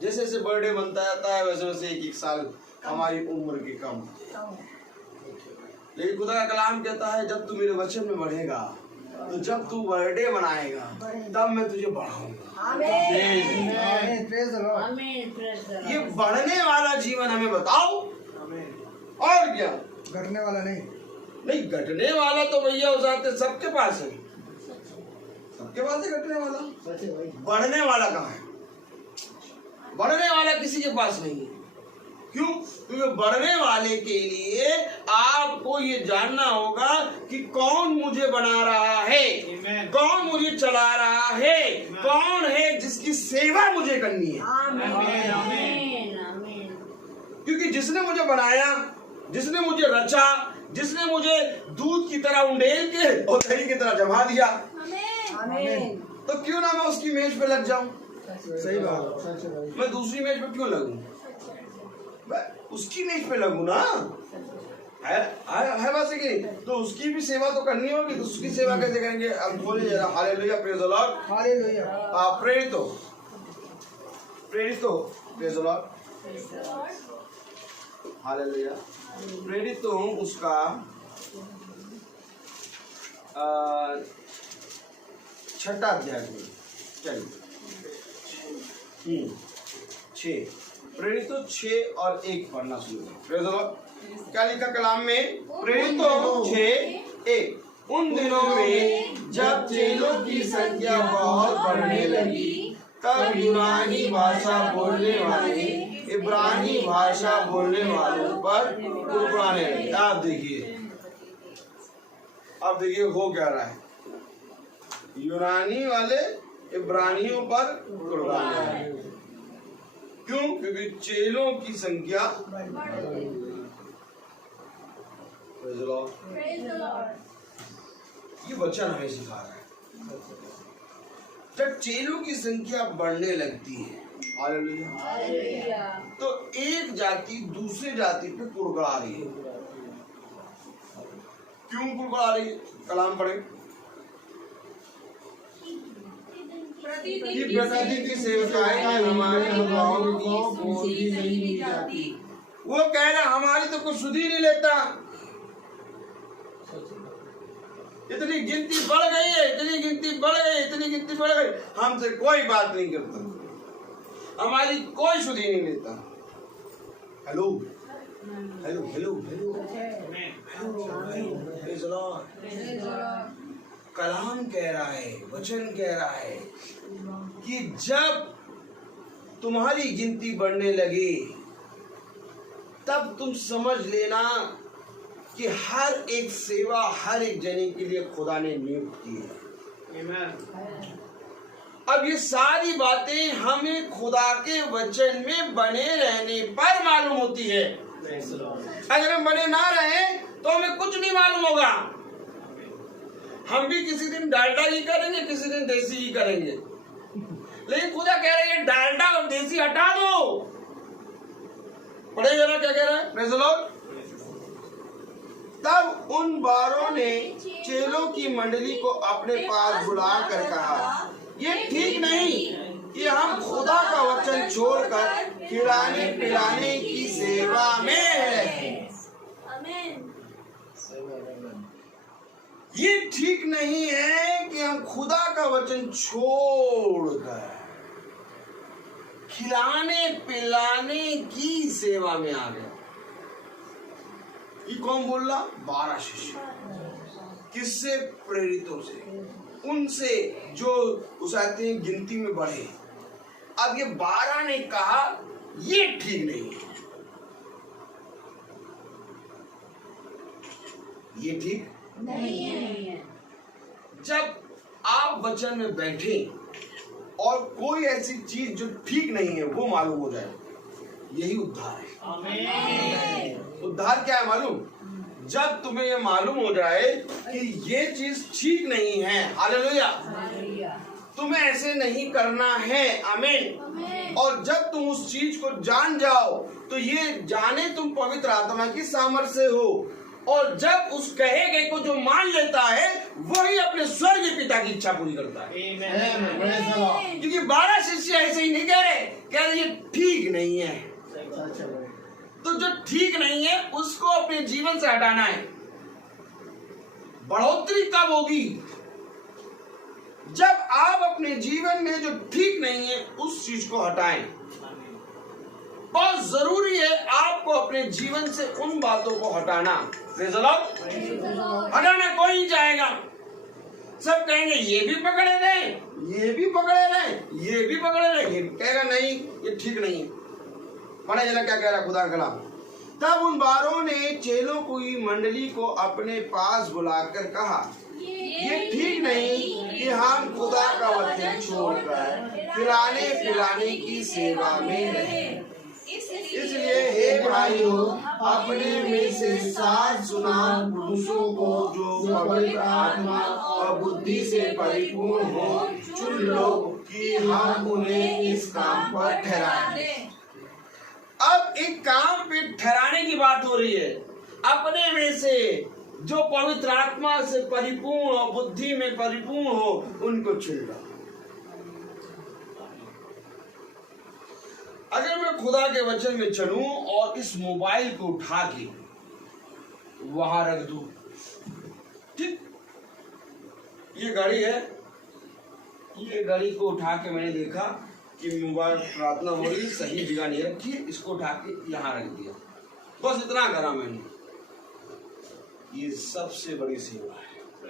जैसे जैसे बर्थडे बनता जाता है वैसे वैसे 1-1 साल हमारी उम्र के कम। लेकिन खुदा का कलाम कहता है जब तू मेरे वचन में बढ़ेगा, तो जब तू बर्थडे मनाएगा तब मैं तुझे बढ़ाऊंगा। ये बढ़ने वाला जीवन हमें बताओ, और क्या? घटने वाला नहीं, घटने वाला तो भैया उस आते सबके पास है, सबके पास है घटने वाला। बढ़ने वाला कहाँ है? बढ़ने वाला किसी के पास नहीं है। क्यों? क्योंकि बढ़ने वाले के लिए आपको ये जानना होगा कि कौन मुझे बना रहा है, कौन मुझे चला रहा है, कौन है जिसकी सेवा मुझे करनी है। क्योंकि जिसने मुझे बनाया, जिसने मुझे रचा, जिसने मुझे दूध की तरह उंडेल के और दही की तरह जमा दिया, तो क्यों ना मैं उसकी मेज पे लग जाऊं। सही बात। मैं दूसरी मेज पे क्यों लगूं? उसकी मेज पे लगूं ना, है बात है कि तो उसकी भी सेवा तो करनी होगी। तो उसकी सेवा कैसे करेंगे? अब बोलिए जरा hallelujah, praise the Lord, hallelujah. प्रेरित हो, प्रेरित हो, प्रेज़ द लॉर्ड, हालेलुया। प्रेरित तो हूँ उसका 6वां अध्याय में, चलिए 6 प्रेरित 6 और 1 पढ़ना शुरू करें। Praise the Lord. क्या लिखा कलाम में? प्रेरित 6:1 उन दिनों में जब चेलों की संख्या बहुत बढ़ने लगी, तब यूनानी भाषा बोलने वाले इब्रानी भाषा बोलने वालों पर कुड़कुड़ाने लगे। आप देखिए हो क्या रहा है, यूनानी वाले इब्रानियों पर कुड़कुड़ाने लगे। क्यों? क्योंकि चेलों की संख्या ये वचन हमें सिखा रहा है। जब चेलों की संख्या बढ़ने लगती है, हालेलुया, तो एक जाति दूसरे जाति पे कुड़कुड़ा रही है। क्यों कुड़कुड़ा रही है? कलाम पढ़े। प्रतिदिन की सेवकाएं हमारे हवाओं को पूरी नहीं दी जाती। वो कह रहा हमारी तो कुछ सुध ही नहीं लेता, इतनी गिनती बढ़ गई है, इतनी गिनती बढ़ गई, इतनी गिनती बढ़ गई, हमसे कोई बात नहीं करता, हमारी कोई सुध ही नहीं लेता। हेलो हेलो हेलो हेलो, कलाम कह रहा है, वचन कह रहा है कि जब तुम्हारी गिनती बढ़ने लगी, तब तुम समझ लेना कि हर एक सेवा हर एक जने के लिए खुदा ने नियुक्त की है। अब ये सारी बातें हमें खुदा के वचन में बने रहने पर मालूम होती है। अगर हम बने ना रहे तो हमें कुछ नहीं मालूम होगा। हम भी किसी दिन डालडा ही करेंगे, किसी दिन देसी ही करेंगे, लेकिन खुदा कह रहे हैं डालडा और देसी हटा दो। पढ़े जरा क्या कह रहा है, प्रेज़ द लॉर्ड। तब उन 12 ने चेलों की मंडली को अपने पास बुलाकर कहा, ये ठीक नहीं कि हम खुदा का वचन छोड़कर खिलाने पिलाने की सेवा में रहें। ये ठीक नहीं है कि हम खुदा का वचन छोड़कर खिलाने पिलाने की सेवा में आ गए। ये कौन बोल रहा? 12 शिष्य। किससे? प्रेरितों से, उनसे जो उस आते गिनती में बढ़े। अब ये 12 ने कहा ये ठीक नहीं है, ये ठीक नहीं है। जब आप वचन में बैठे और कोई ऐसी चीज जो ठीक नहीं है वो मालूम हो जाए, यही उद्धार है। आमीन। उद्धार क्या है मालूम? जब तुम्हें ये मालूम हो जाए कि ये चीज ठीक नहीं है, हालेलुया, तुम्हें ऐसे नहीं करना है, आमीन। और जब तुम उस चीज को जान जाओ तो ये जाने तुम पवित्र आत्मा की सामर्थ्य से हो, और जब उस कहे गए को जो मान लेता है वही अपने स्वर्गीय पिता की इच्छा पूरी करता है। क्योंकि 12 शिष्य ऐसे ही नहीं कह रहे ये ठीक नहीं है। तो जो ठीक नहीं है उसको अपने जीवन से हटाना है। बढ़ोतरी कब होगी? जब आप अपने जीवन में जो ठीक नहीं है उस चीज को हटाएं। बहुत जरूरी है आपको अपने जीवन से उन बातों को हटाना। हटाना कोई नहीं चाहेगा। सब कहेंगे ये भी पकड़े रहे, ये भी पकड़े रहे, ये भी पकड़े रहे, ये कहेगा नहीं ये ठीक नहीं है। पढ़ा जरा क्या कह रहा खुदा कलाम। तब उन 12 ने चेलों की मंडली को अपने पास बुलाकर कहा, ये ठीक नहीं कि हम खुदा का वचन छोड़कर खिलाने पिलाने की सेवा में रहें। इसलिए हे भाइयों, अपने में से 7 सुनाम पुरुषों को जो पवित्र आत्मा और बुद्धि से परिपूर्ण हो चुन लो कि हम उन्हें इस काम पर ठहराएं। अब एक काम पे ठहराने की बात हो रही है। अपने में से जो पवित्र आत्मा से परिपूर्ण और बुद्धि में परिपूर्ण हो उनको चुन लो। अगर मैं खुदा के वचन में चलूं और इस मोबाइल को उठा के वहां रख दूं, ठीक, ये घड़ी है, ये घड़ी को उठा के मैंने देखा कि मोबाइल प्रार्थना हो रही, सही जगह नहीं रखी, इसको उठा के यहाँ रख दिया, बस इतना करा मैंने। ये सबसे बड़ी सेवा है।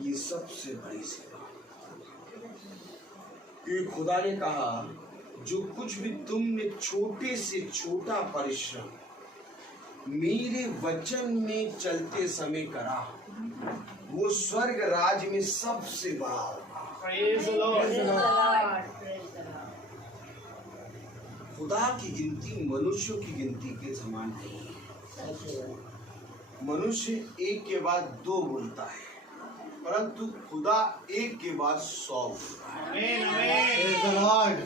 ये सबसे बड़ी सेवा। क्योंकि खुदा ने कहा जो कुछ भी तुमने छोटे से छोटा परिश्रम मेरे वचन में चलते समय करा, वो स्वर्ग राज में सबसे बड़ा होगा। Praise the Lord. खुदा की गिनती मनुष्यों की गिनती के समान नहीं है। मनुष्य एक के बाद 2 बोलता है, परंतु खुदा एक के बाद 100 बोलता है। Amen, amen. Praise the Lord.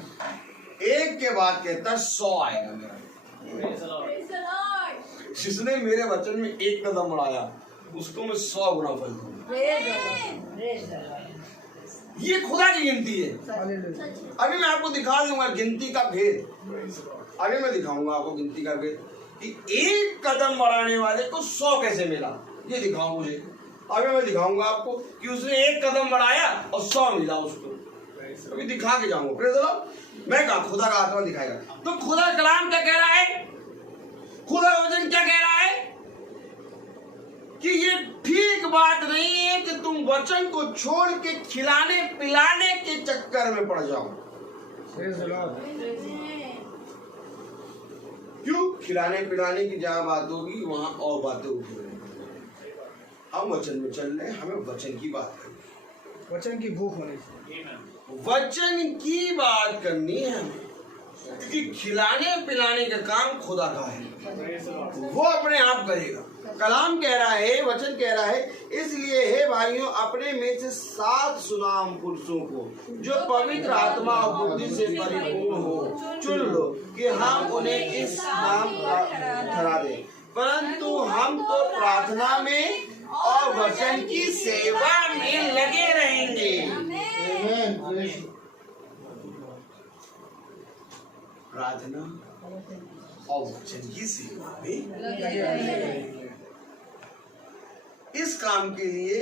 एक के बाद कहता है 100 आएगा मेरा। Praise the Lord. जिसने मेरे वचन में एक कदम बढ़ाया उसको मैं 100 गुना फल दूंगा। ये खुदा की गिनती है। हालेलुया। अभी मैं आपको दिखा दूंगा गिनती का भेद। अभी मैं दिखाऊंगा आपको गिनती का भेद कि एक कदम बढ़ाने वाले को 100 कैसे मिला, ये दिखाओ मुझे। अभी मैं दिखाऊंगा आपको कि उसने एक कदम बढ़ाया और 100 मिला उसको। अभी दिखा के जाऊंगा। Praise the Lord. मैं कहा खुदा का आत्मा दिखाएगा। तो खुदा कलाम क्या कह रहा है, खुदा का वचन क्या कह रहा है कि ये ठीक बात नहीं है कि तुम वचन को छोड़ के खिलाने पिलाने के चक्कर में पड़ जाओ। Praise the Lord. क्यों? खिलाने पिलाने की जहाँ बात होगी वहाँ और बातें उठेंगी। हम वचन में चल रहे हैं, हमें वचन की बात करनी है। वचन की भूख होनी चाहिए। Amen. वचन की बात करनी है हमें, क्योंकि खिलाने पिलाने का काम खुदा का है, Praise the Lord. वो अपने आप करेगा। कलाम कह रहा है, वचन कह रहा है, इसलिए हे भाइयों अपने में से 7 सुनाम पुरुषों को जो पवित्र आत्मा और बुद्धि से परिपूर्ण हो चुन लो कि हम उन्हें इस काम का ठहरा दें। परंतु हम तो प्रार्थना में और वचन की सेवा में लगे रहेंगे। Amen. Praise प्रार्थना और वचन की सेवा में इस काम के लिए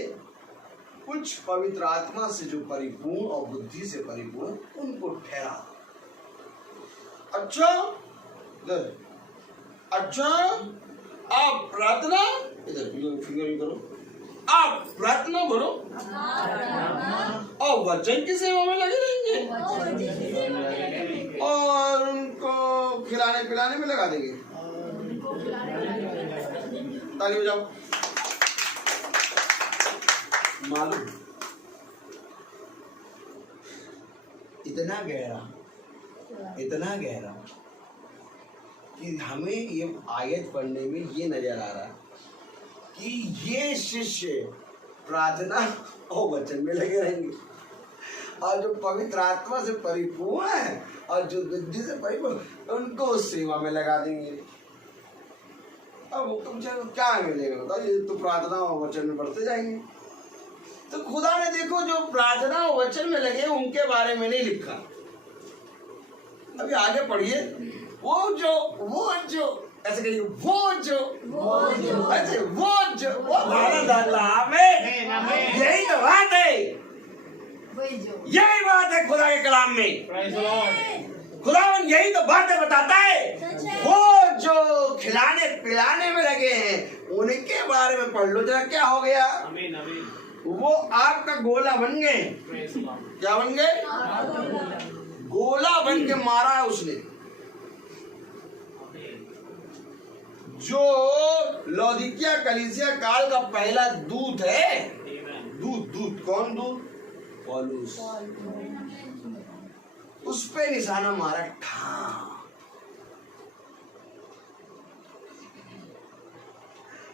कुछ पवित्र आत्मा से जो परिपूर्ण और बुद्धि से परिपूर्ण उनको ठहरा। अच्छा अच्छा, आप प्रार्थना इधर फिंगर करो, आप प्रार्थना करो और वचन की सेवा में लगे रहेंगे और उनको खिलाने पिलाने में लगा देंगे। ताली बजाओ। मालूम इतना गहरा कि हमें ये आयत पढ़ने में ये नजर आ रहा कि ये शिष्य प्रार्थना और वचन में लगे रहेंगे और जो पवित्र आत्मा से परिपूर्ण है और जो बुद्धि से परिपूर्ण उनको सेवा में लगा देंगे। अब तुमसे क्या मिलेगा बताइए, तो प्रार्थना और वचन में बढ़ते जाएंगे। तो खुदा ने देखो जो प्रार्थना और वचन में लगे उनके बारे में नहीं लिखा। अभी आगे पढ़िए, वो जो ऐसे कहिए, वो जो यही तो बात है, यही बात है खुदा के कलाम में। Praise the Lord. खुदावन यही तो बातें बताता है। वो जो खिलाने पिलाने में लगे हैं उनके बारे में पढ़ लो जरा, क्या हो गया। Amen, amen. वो आग का गोला बन गए। Praise the Lord. क्या बन गए? गोला बन के मारा है उसने। जो लौदीकिया कलीसिया काल का पहला दूत है, Amen. दूत कौन दूत? पौलुस। उस पे निशाना मारा था।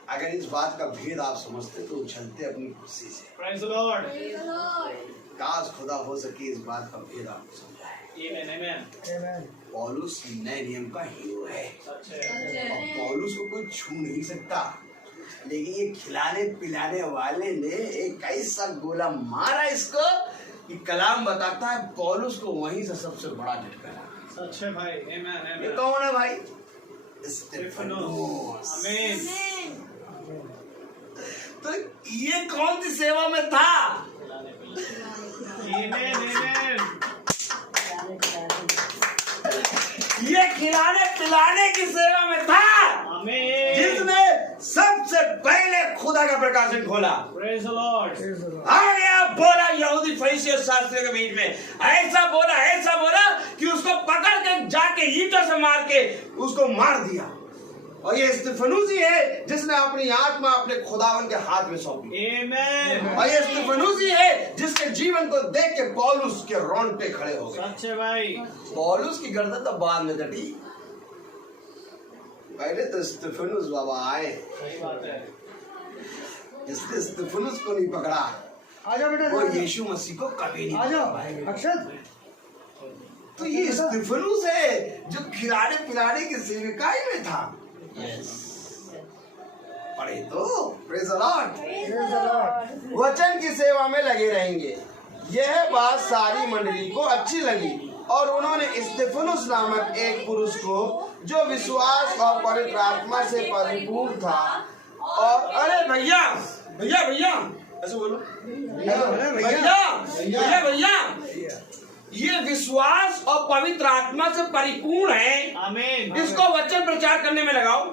अगर इस बात का भेद आप समझते तो उछलते अपनी खुशी से। Praise the Lord. काश खुदा हो सके इस बात का भेद आपको समझाए। Amen, amen. Amen. पौलुस नए नियम का हीरो है सच है. और पौलुस को कोई छू नहीं सकता, लेकिन ये खिलाने पिलाने वाले ने एक ऐसा गोला मारा इसको कि कलाम बताता है पौलुस को वहीं से सबसे बड़ा झटका लगा। सच है भाई. Amen, ये amen. कौन है भाई? स्तिफनुस. Amen. तो ये कौन सी सेवा में था? Amen, amen. ये खिलाने पिलाने की सेवा में था, Amen. जिसने सबसे पहले खुदा का प्रकाशन खोला, Praise the Lord. Praise the Lord. आ गया, बोला यहूदी फरीसी और शास्त्रियों के बीच में, ऐसा बोला कि उसको पकड़ के जाके ईंटों से मार के उसको मार दिया। और ये स्तिफनुस ही है जिसने अपनी आत्मा अपने खुदावन के हाथ में सौंपी। Amen. और ये स्तिफनुस ही है जिसके जीवन को देख के पौलुस के रोंगटे खड़े हो गए। सच्चे भाई। पौलुस की गर्दन तो बाद में कटी, पहले तो स्तिफनुस बाबा आए, सही बात है। इसने स्तिफनुस को नहीं पकड़ा, आ जाओ बेटा, वो यीशु मसीह को कभी नहीं आ जाओ पकड़ा। अक्षत। तो ये स्तिफनुस है जो खिलाने पिलाने की सेविकाई में था। पढ़े तो praise the Lord. Praise the Lord. वचन की सेवा में लगे रहेंगे। यह बात सारी मंडली को अच्छी लगी और उन्होंने स्तिफनुस नामक एक पुरुष को जो विश्वास और पवित्र आत्मा से परिपूर्ण था और अरे भैया ऐसे बोलो, भैया ये विश्वास और पवित्र आत्मा से परिपूर्ण है, आमीन। इसको वचन प्रचार करने में लगाओ।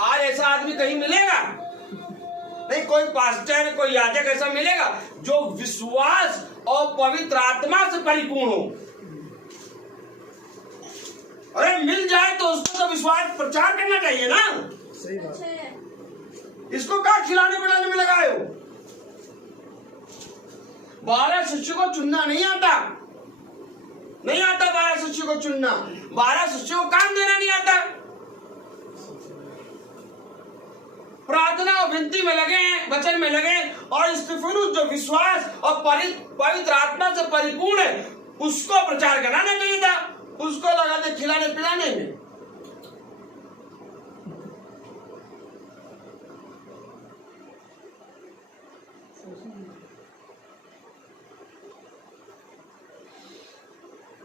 आज ऐसा आदमी कहीं मिलेगा नहीं, कोई पास्टर कोई याजक ऐसा मिलेगा जो विश्वास और पवित्र आत्मा से परिपूर्ण हो। अरे मिल जाए तो उसको तो विश्वास प्रचार करना चाहिए ना। सही बात। इसको क्या खिलाने पिलाने में लगाए हो? 12 शिष्यों को चुनना नहीं आता 12 शिष्यों को चुनना, 12 शिष्यों को काम देना नहीं आता। प्रार्थना और विनती में लगे हैं, वचन में लगे हैं, और स्तिफनुस जो विश्वास और पवित्र आत्मा से परिपूर्ण है उसको प्रचार कराना चाहिए था, उसको लगा दे खिलाने पिलाने में।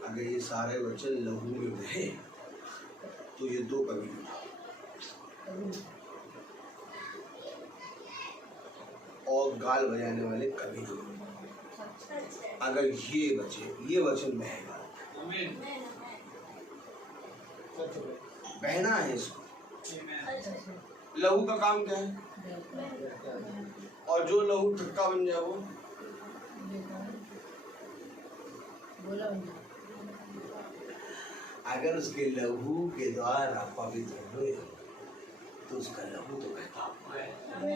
अगर ये सारे वचन लहू में बहे तो ये 2 कभी और गाल बजाने वाले कभी नहीं। अगर ये वचन बहेगा, आमीन। बहना है इसको। लहू का काम क्या है? और जो लहू थक्का बन जाए वो अगर उसके लहू के द्वारा पवित्र हुए तो उसका लहू तो बहता हुआ है।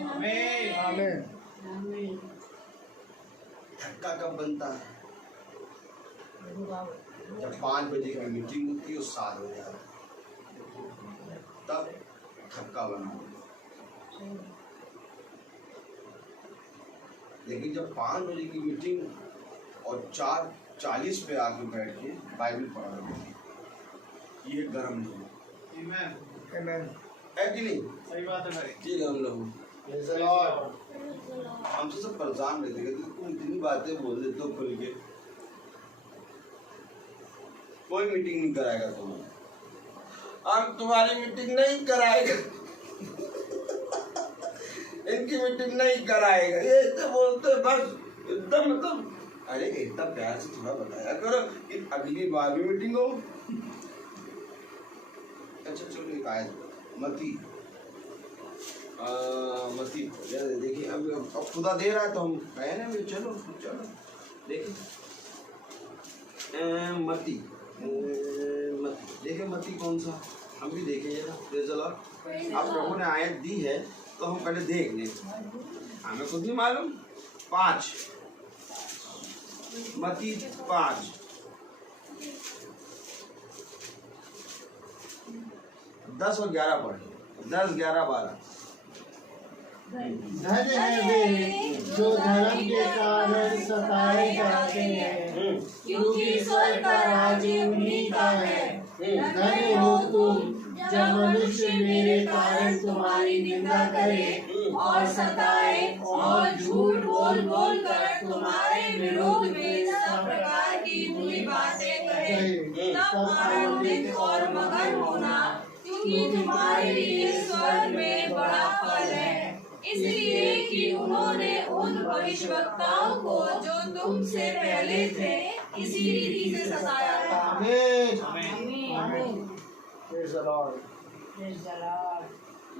आमीन। आमीन। थक्का कब बनता है? जब 5 बजे की मीटिंग होती है और 7 बजे आता है, तब थक्का बना। लेकिन जब 5 बजे की मीटिंग और 4:40 पे आके बैठ के बाइबल पढ़ा रहे, ये गर्म नहीं Amen. Amen. है कि नहीं? सही बात है भाई। ये हम लोग Praise the Lord. हमसे सब परेशान रहते हैं, तुम इतनी बातें बोल देते हो खुल के, कोई मीटिंग नहीं कराएगा तुम्हें, हम तुम्हारी मीटिंग नहीं कराएगा, इनकी मीटिंग नहीं कराएगा, ये तो बोलते बस एकदम मतलब। अरे इतना प्यार से थोड़ा बताया करो कि अगली बार भी मीटिंग हो। अच्छा चलो एक आयत मती देखिए, अब खुदा दे रहा है तो हम कहे ना, चलो देखिए मती देखिए, मती कौन सा, हम भी देखें जरा। Praise the Lord. अब प्रभु ने आयत दी है तो हम पहले देख लें, हमें खुद नहीं मालूम। 5 मती 5 10 और 11 पढ़े। 10, 11, 12। धन्य है वे जो धर्म के कारण सताए जाते हैं, क्योंकि स्वर्ग का राज्य उन्हीं का है। धन्य हो तुम जब मनुष्य मेरे कारण तुम्हारी निंदा करे और सताए और झूठ बोल बोल कर तुम्हारे विरोध में सब प्रकार की बुरी बातें कहे, तब आनंदित और मगन होना, क्योंकि तुम्हारे लिए स्वर्ग में बड़ा फल है। इसलिए कि उन्होंने उन भविष्यवक्ताओं को जो तुमसे पहले थे इसी रीति से सताया था। Amen. Praise the Lord.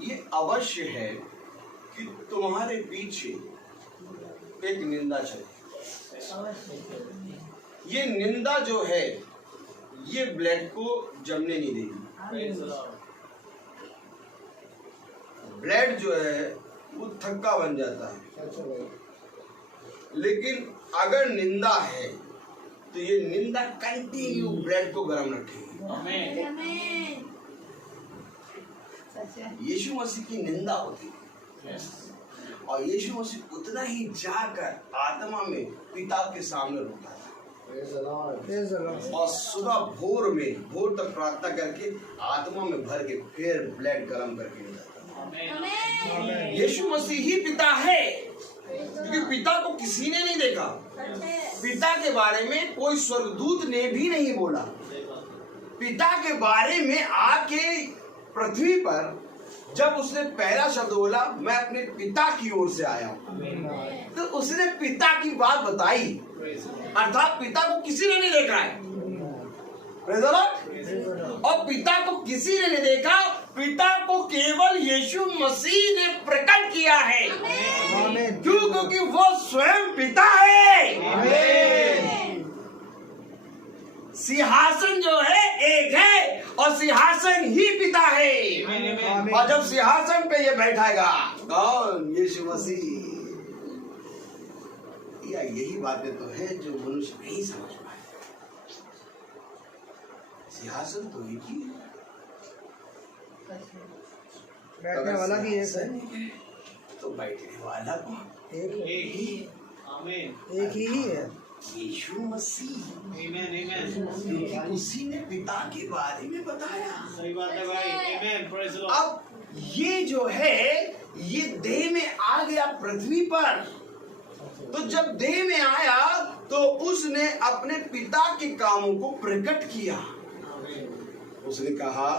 ये अवश्य है कि तुम्हारे पीछे एक निंदा चले। ये निंदा जो है ये ब्लड को जमने नहीं देगी। ब्लड जो है वो थक्का बन जाता है, लेकिन अगर निंदा है तो ये निंदा कंटिन्यू ब्लड को गर्म रखेगी। यीशु मसीह की निंदा होती है और यीशु मसीह उतना ही जाकर आत्मा में पिता के सामने रोता था और सुबह भोर तक प्रार्थना करके आत्मा में भर के फिर ब्लड गर्म करके जाता। यीशु मसीह ही पिता है, क्योंकि पिता को किसी ने नहीं देखा। पिता के बारे में कोई स्वर्गदूत ने भी नहीं बोला। पिता के बारे में आके पृथ्वी पर जब उसने पहला शब्द बोला, मैं अपने पिता की ओर से आया हूँ, तो उसने पिता की बात बताई, अर्थात पिता को किसी ने नहीं देखा है। और पिता को किसी ने नहीं देखा, पिता को केवल यीशु मसीह ने प्रकट किया है। क्यों? क्योंकि वो स्वयं पिता है। सिंहासन जो है एक है और सिंहासन ही पिता है। और जब सिंहासन पे ये बैठाएगा कौन? यीशु मसीह। या यही बातें तो है जो मनुष्य नहीं समझ पाए। सिंहासन तो एक ही है, बैठने वाला भी एक है, तो बैठने वाला भी एक ही। आमीन। एक ही है, यीशु मसीह। आमीन। उसी ने पिता के बारे में बताया। सही बात है भाई। आमीन। Praise the Lord. अब ये जो है ये देह में आ गया पृथ्वी पर, तो जब देह में आया तो उसने अपने पिता के कामों को प्रकट किया। उसने कहा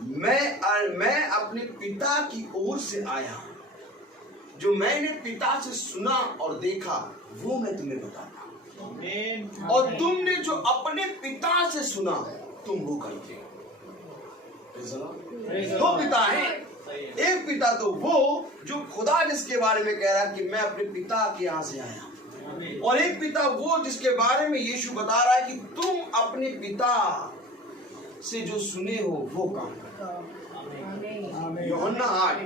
मैं अपने पिता की ओर से आया, जो मैंने पिता से सुना और देखा वो मैं तुम्हें बताता हूं। आमीन। और तुमने जो अपने पिता से सुना तुम वो करते हो। दो पिता हैं। एक पिता तो वो जो खुदा जिसके बारे में कह रहा है कि मैं अपने पिता के यहाँ से आया, और एक पिता वो जिसके बारे में यीशु बता रहा है कि तुम अपने पिता से जो सुने हो वो काम करो। यूहन्ना 8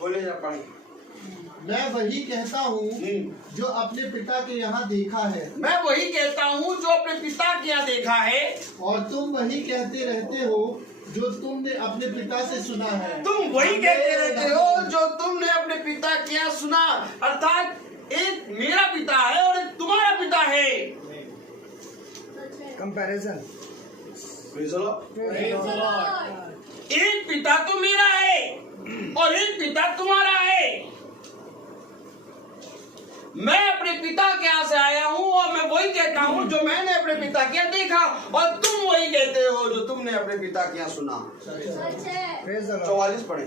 बोले जा पढ़े। मैं वही कहता हूँ जो अपने पिता के यहाँ देखा है, मैं वही कहता हूँ जो अपने पिता के यहाँ देखा है, और तुम वही कहते रहते हो जो तुमने अपने पिता से सुना है। तुम वही कहते रहते हो जो तुमने अपने पिता के यहाँ सुना। अर्थात एक मेरा पिता है और एक तुम्हारा पिता है। कंपैरिजन। एक पिता तो मेरा है और एक पिता तुम्हारा है। मैं अपने पिता के यहाँ से आया हूँ और मैं वही कहता हूँ जो मैंने अपने पिता के यहाँ देखा, और तुम वही कहते हो जो तुमने अपने पिता के यहाँ सुना। 44 पढ़े।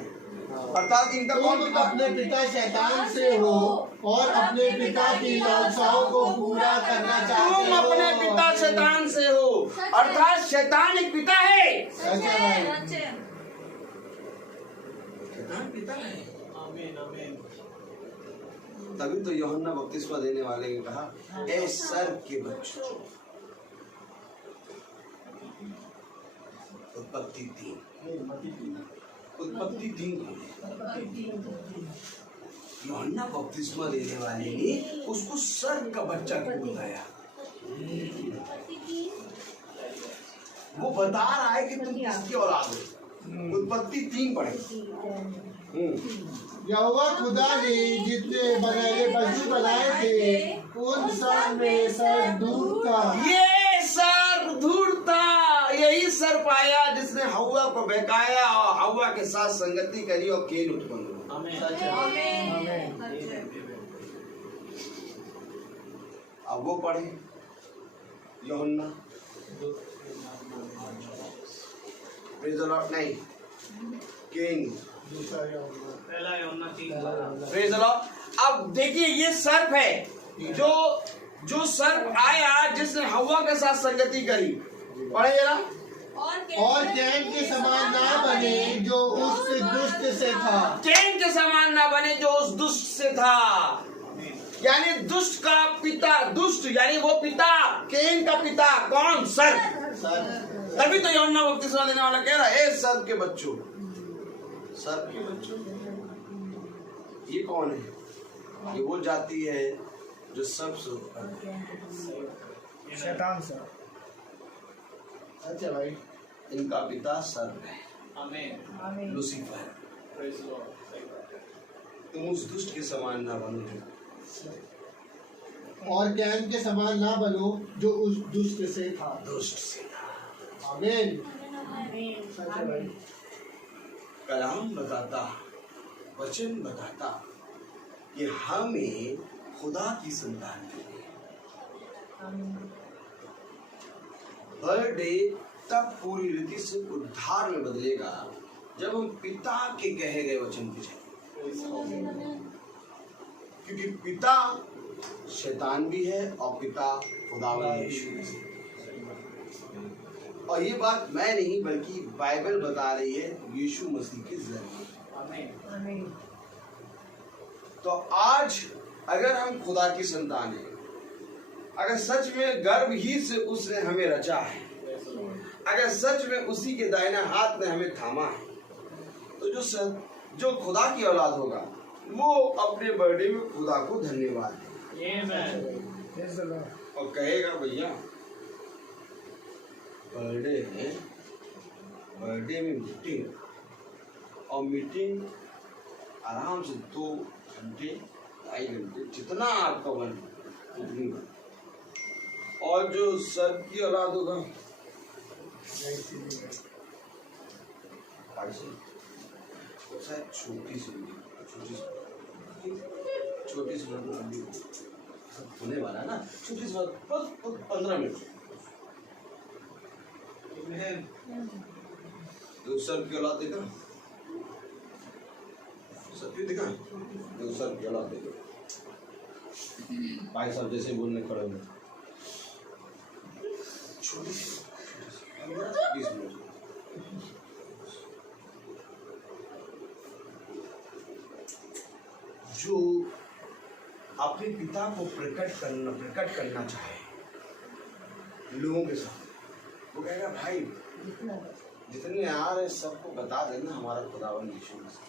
अर्थात इनका कौन तुम पिता? अपने पिता शैतान से हो और अपने पिता की लालसाओं को पूरा करना चाहते हो। तुम अपने पिता शैतान से हो, अर्थात शैतान एक पिता है। शैतान पिता है। आमीन। आमीन। तभी तो यूहन्ना बपतिस्मा देने वाले ने कहा, ए सर्प के बच्चों। उत्पत्ति 3 यूहन्ना बपतिस्मा देने वाले ने उसको सर्प का बच्चा क्यों बताया? वो बता रहा है कि तुम किसकी औलाद हो। उत्पत्ति 3 पढ़े। यहोवा खुदा ने जितने बगैरे पशु बनाए थे उन सब में सर्पदूत था। ये सर्पदूत था। यही सर्प आया जिसने हव्वा को बहकाया और हव्वा के साथ संगति करी और केन उत्पन्न हुआ। अब वो पढ़े यूहन्ना नहीं केन। पहला यूहन्ना 3। Praise the Lord. अब देखिए ये सर्प है जो सर्प आया जिसने हव्वा के साथ संगति करी। पढ़े जरा। और कैन के समान ना बने जो उस दुष्ट से था। कैन के समान ना बने जो उस दुष्ट से था। यानी दुष्ट का पिता, दुष्ट यानी वो पिता, कैन का पिता कौन? सर्प। तभी तो यूहन्ना बपतिस्मा देने वाला कह रहा है, ए सर्प के बच्चों, सर्प के बच्चों। ये कौन है? ये वो जाति है जो सब शैतान सा। अच्छा भाई, इनका पिता सर्प है, आमीन। लूसीफर। Praise the Lord. सही बात है। तुम उस दुष्ट के समान ना बनो। और कैन के समान ना बनो जो उस दुष्ट से था। दुष्ट से था। आमीन। अच्छा भाई, कलाम बताता, वचन बताता कि हमें खुदा की संतान के लिए बर्थडे तब पूरी रीति से उद्धार में बदलेगा जब हम पिता के कहे गए वचन पे चलें। क्योंकि पिता शैतान भी है और पिता खुदावंद यीशु मसीह। और ये बात मैं नहीं बल्कि बाइबल बता रही है यीशु मसीह के जरिए। तो आज अगर हम खुदा की संतान हैं, अगर सच में गर्भ ही से उसने हमें रचा है, अगर सच में उसी के दाहिने हाथ ने हमें थामा है, तो जो खुदा की औलाद होगा वो अपने बर्थडे में खुदा को धन्यवाद देगा और कहेगा, भैया बर्थडे है, बर्थडे में मीटिंग, और मीटिंग आराम से 2 घंटे 2.5 घंटे जितना आपका मन उतनी बन। और जो सर्प की औलाद होगा शायद छोटी सी होने वाला ना, छोटी सी बस 15 मिनट। तो सर्प की औलाद देखा, सत्य देखा, तो सर्प की औलाद देखा। भाई साहब जैसे बोलने खड़े हुए, छोटी सी 20 मिनट। जो अपने पिता को प्रकट करना चाहे लोगों के साथ, वो कहेगा भाई जितने आ रहे सबको बता देना हमारा खुदावंद यीशु मसीह।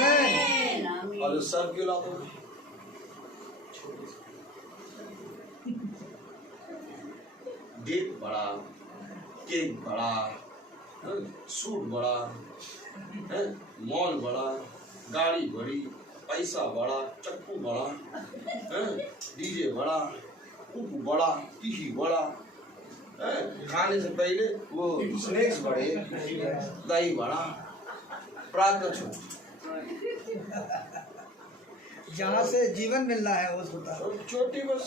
आमीन। और उस सब की औलाद होगी डेट बड़ा, केक बड़ा, सूट बड़ा, मॉल बड़ा, गाड़ी बड़ी, पैसा बड़ा, चक्कू बड़ा, डीजे बड़ा, कुक बड़ा, टीही बड़ा, खाने से पहले वो स्नैक्स बड़े, दही बड़ा, प्रार्थना छोटी, जहाँ से जीवन मिलना है वो होता है। छोटी बस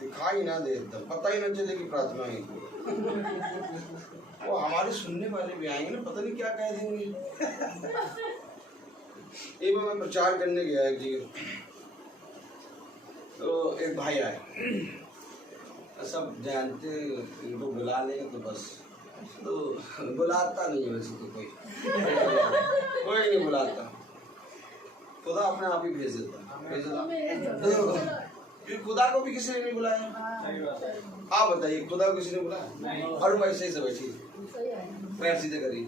दिखाई ना दे, एकदम पता ही ना चले कि प्रार्थना ही। वो हमारे सुनने वाले भी आएंगे ना, पता नहीं क्या कह देंगे। एक बार मैं प्रचार करने गया एक जगह, तो एक भाई आए, सब जानते इनको बुला लेंगे तो बस, तो बुलाता नहीं है वैसे तो कोई नहीं बुलाता, खुदा अपने आप ही भेज देता। फिर खुदा को भी किसी ने नहीं बुलाया। आप बताइए, खुदा को किसी ने बुलाया? और वो ऐसे ही सब बैठी, पैर सीधे करिए,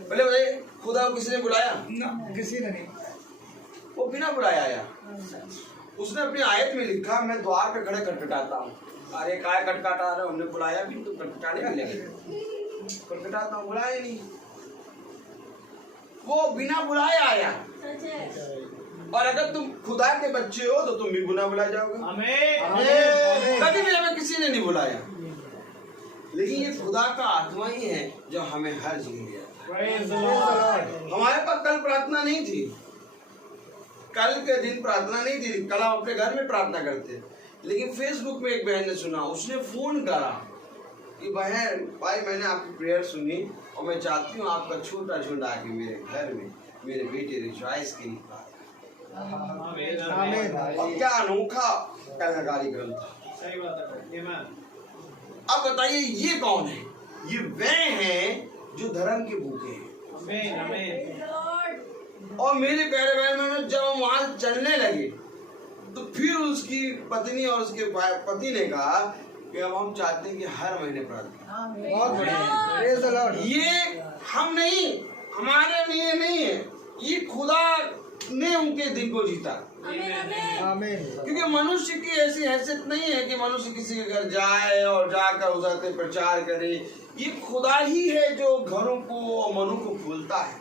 पहले भाई खुदा को किसी ने बुलाया? ना, किसी ने नहीं। वो बिना बुलाया आया। उसने अपनी आयत में लिखा, मैं द्वार पे खड़े खटखटाता हूँ। अरे काय खटखटा रहे, हमने बुलाया भी तो खटखटाने के लिए खटखटाता हूँ, बुलाया नहीं। वो बिना बुलाए आया। और अगर तुम खुदा के बच्चे हो तो तुम भी बिना बुलाए जाओगे। कभी भी हमें किसी ने नहीं बुलाया, लेकिन ये खुदा का आत्मा ही है जो हमें हर जगह ले आता है। हमारे पास कल प्रार्थना नहीं थी, कल के दिन प्रार्थना नहीं थी, कल हम अपने घर में प्रार्थना करते, लेकिन फेसबुक में एक बहन ने सुना, उसने फोन करा कि बहन भाई मैंने आपकी प्रेयर सुनी और मैं चाहती हूँ आपका छोटा झुंड आके मेरे घर में मेरे बेटे रिचवाइस के लिए। और क्या अनोखा कार्यक्रम था। सही बात है। अब बताइए ये कौन है? ये वे हैं जो धर्म के भूखे हैं। आमीन आमीन। और मेरे प्यारे बहन, जब हम वहां चलने लगे तो फिर उसकी पत्नी और उसके पति ने कहा कि अब हम चाहते हैं कि हर महीने प्रार्थना। बहुत बढ़िया। Praise the Lord। ये हम नहीं, हमारे लिए नहीं है, ये खुदा ने उनके दिल को जीता। आमीन। क्योंकि मनुष्य की ऐसी हैसियत नहीं है कि मनुष्य किसी के घर जाए और जाकर उसके प्रचार करे। ये खुदा ही है जो घरों को और मनों को खोलता है।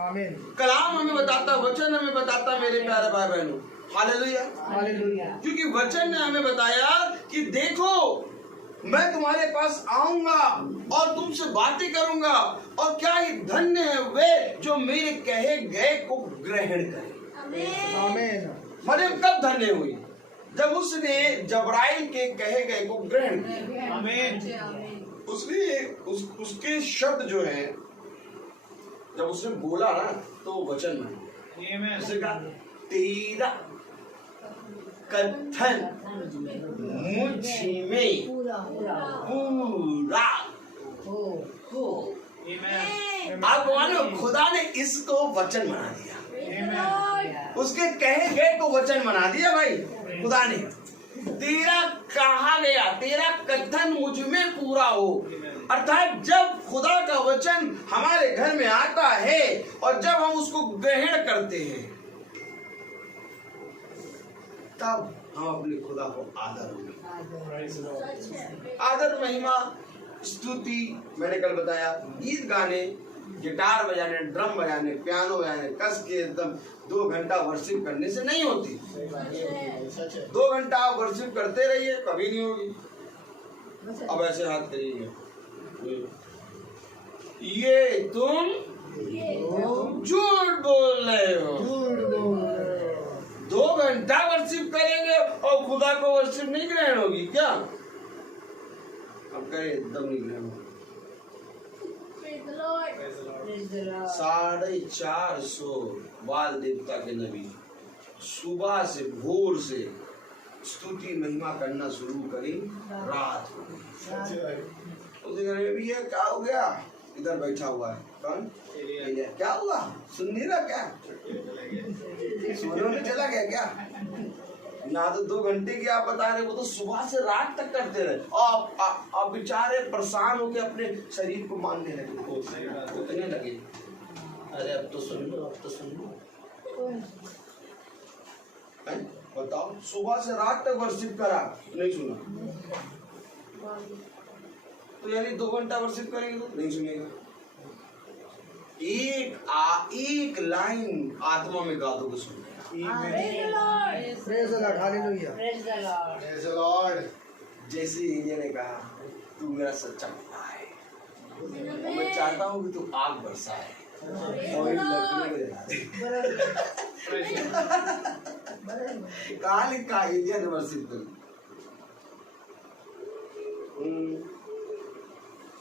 आमीन। कलाम हमें बताता, वचन हमें बताता मेरे प्यारे भाई बहनों। हालेलुया। हालेलुया। क्योंकि वचन ने हमें बताया कि देखो मैं तुम्हारे पास आऊंगा और तुमसे बातें करूंगा, और क्या ही धन्य है वे जो मेरे कहे गए को ग्रहण करें। आमीन। मरियम कब धन्य हुई? जब उसने जबराइल के कहे गए को ग्रहण किया। आमीन। उसने उसके शब्द जो है, जब उसने बोला ना तो वचन में आमीन। उसने कहा तेरा कथन मुझ में पूरा पूरा पूरा हो हो। आमीन। आप मानो खुदा ने इसको वचन बना दिया, आमीन। उसके कहे गए को वचन बना दिया भाई खुदा ने। तेरा कहा गया, तेरा कथन मुझ में पूरा हो। अर्थात जब खुदा का वचन हमारे घर में आता है और जब हम उसको ग्रहण करते हैं, तब हम अपने खुदा को आदर महिमा स्तुति, मैंने कल बताया, गीत गाने, गिटार बजाने, ड्रम बजाने, पियानो बजाने, कस के एकदम 2 घंटा वर्शिप करने से नहीं होती। 2 घंटा आप वर्शिप करते रहिए, कभी नहीं होगी। अब ऐसे हाथ करिए, ये तुम झूठ बोल रहे हो। 2 घंटा वर्शिप करेंगे और खुदा को वर्शिप नहीं ग्रहण होगी क्या? अब करें, एकदम नहीं ग्रहण होगी। 450 बाल देवता के नबी सुबह से भोर से स्तुति महिमा करना शुरू करी, रात को भैया क्या हो गया? इधर बैठा हुआ है कौन? एलिया। क्या हुआ? सुन नहीं रहा क्या? सोने में चला गया क्या? यहाँ तो 2 घंटे की आप बता रहे, वो तो सुबह से रात तक करते रहे और आप बेचारे परेशान होके अपने शरीर को मानने लगे लगे। अरे अब तो सुन लो, अब तो सुन लो। बताओ, सुबह से रात तक वर्शिप करा, नहीं सुना तो यानी 2 घंटा वर्शिप करेंगे तो नहीं सुनेगा। एक लाइन आत्मा में गा दोगे सुन। Praise the Lord। Hallelujah. Praise the Lord। जैसे एलिया ने कहा, तू मेरा सच्चा खुदा है और मैं चाहता हूँ कि तू आग बरसाए और इन लकड़ियों को जला दे। कहा लिखा एलिया ने वर्शिप करी?